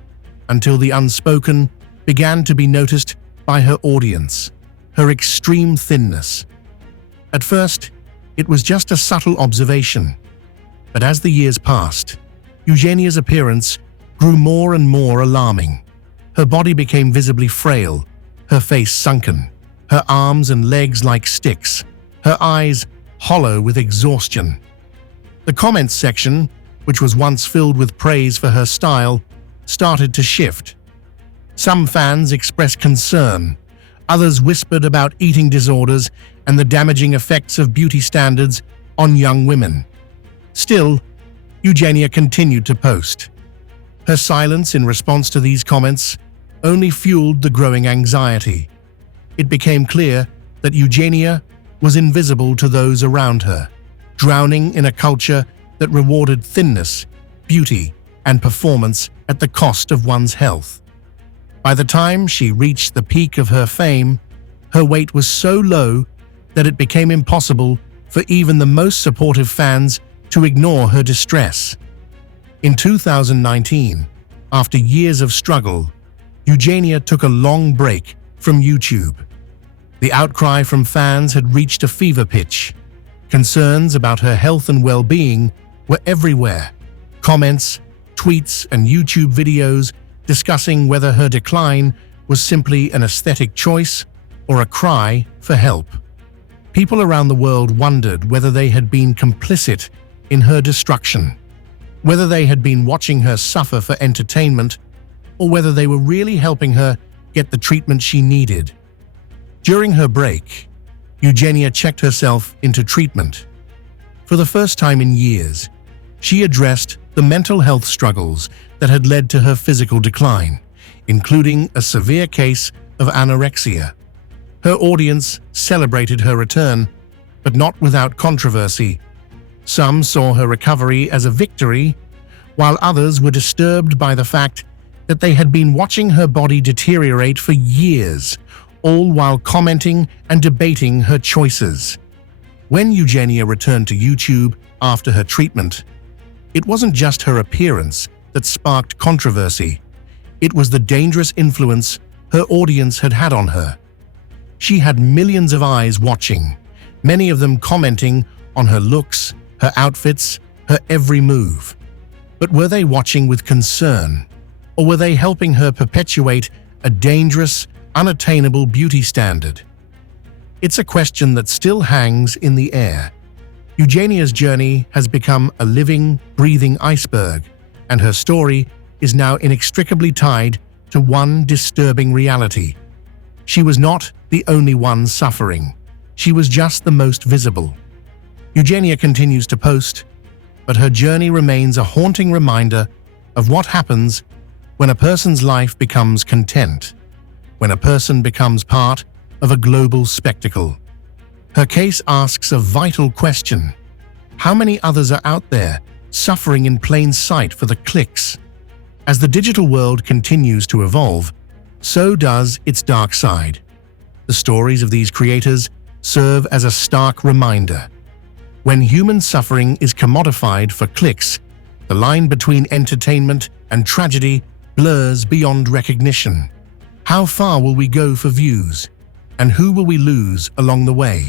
until the unspoken began to be noticed by her audience, her extreme thinness. At first, it was just a subtle observation, but as the years passed, Eugenia's appearance grew more and more alarming. Her body became visibly frail, her face sunken, her arms and legs like sticks, her eyes hollow with exhaustion. The comments section, which was once filled with praise for her style, started to shift. Some fans expressed concern, Others whispered about eating disorders and the damaging effects of beauty standards on young women. Still, Eugenia continued to post. Her silence in response to these comments only fueled the growing anxiety. It became clear that Eugenia was invisible to those around her, drowning in a culture that rewarded thinness, beauty, and performance at the cost of one's health. By the time she reached the peak of her fame, her weight was so low that it became impossible for even the most supportive fans to ignore her distress. In 2019, after years of struggle, Eugenia took a long break from YouTube. The outcry from fans had reached a fever pitch. Concerns about her health and well-being were everywhere. Comments, tweets, and YouTube videos discussing whether her decline was simply an aesthetic choice or a cry for help. People around the world wondered whether they had been complicit in her destruction, whether they had been watching her suffer for entertainment, or whether they were really helping her get the treatment she needed. During her break, Eugenia checked herself into treatment. For the first time in years, she addressed the mental health struggles that had led to her physical decline, including a severe case of anorexia. Her audience celebrated her return, but not without controversy. Some saw her recovery as a victory, while others were disturbed by the fact that they had been watching her body deteriorate for years, all while commenting and debating her choices. When Eugenia returned to YouTube after her treatment, it wasn't just her appearance that sparked controversy. It was the dangerous influence her audience had had on her. She had millions of eyes watching, many of them commenting on her looks, her outfits, her every move. But were they watching with concern, or were they helping her perpetuate a dangerous, unattainable beauty standard? It's a question that still hangs in the air. Eugenia's journey has become a living, breathing iceberg, and her story is now inextricably tied to one disturbing reality. She was not the only one suffering. She was just the most visible. Eugenia continues to post, but her journey remains a haunting reminder of what happens when a person's life becomes content, when a person becomes part of a global spectacle. Her case asks a vital question: how many others are out there, suffering in plain sight for the clicks? As the digital world continues to evolve, so does its dark side. The stories of these creators serve as a stark reminder. When human suffering is commodified for clicks, the line between entertainment and tragedy blurs beyond recognition. How far will we go for views? And who will we lose along the way?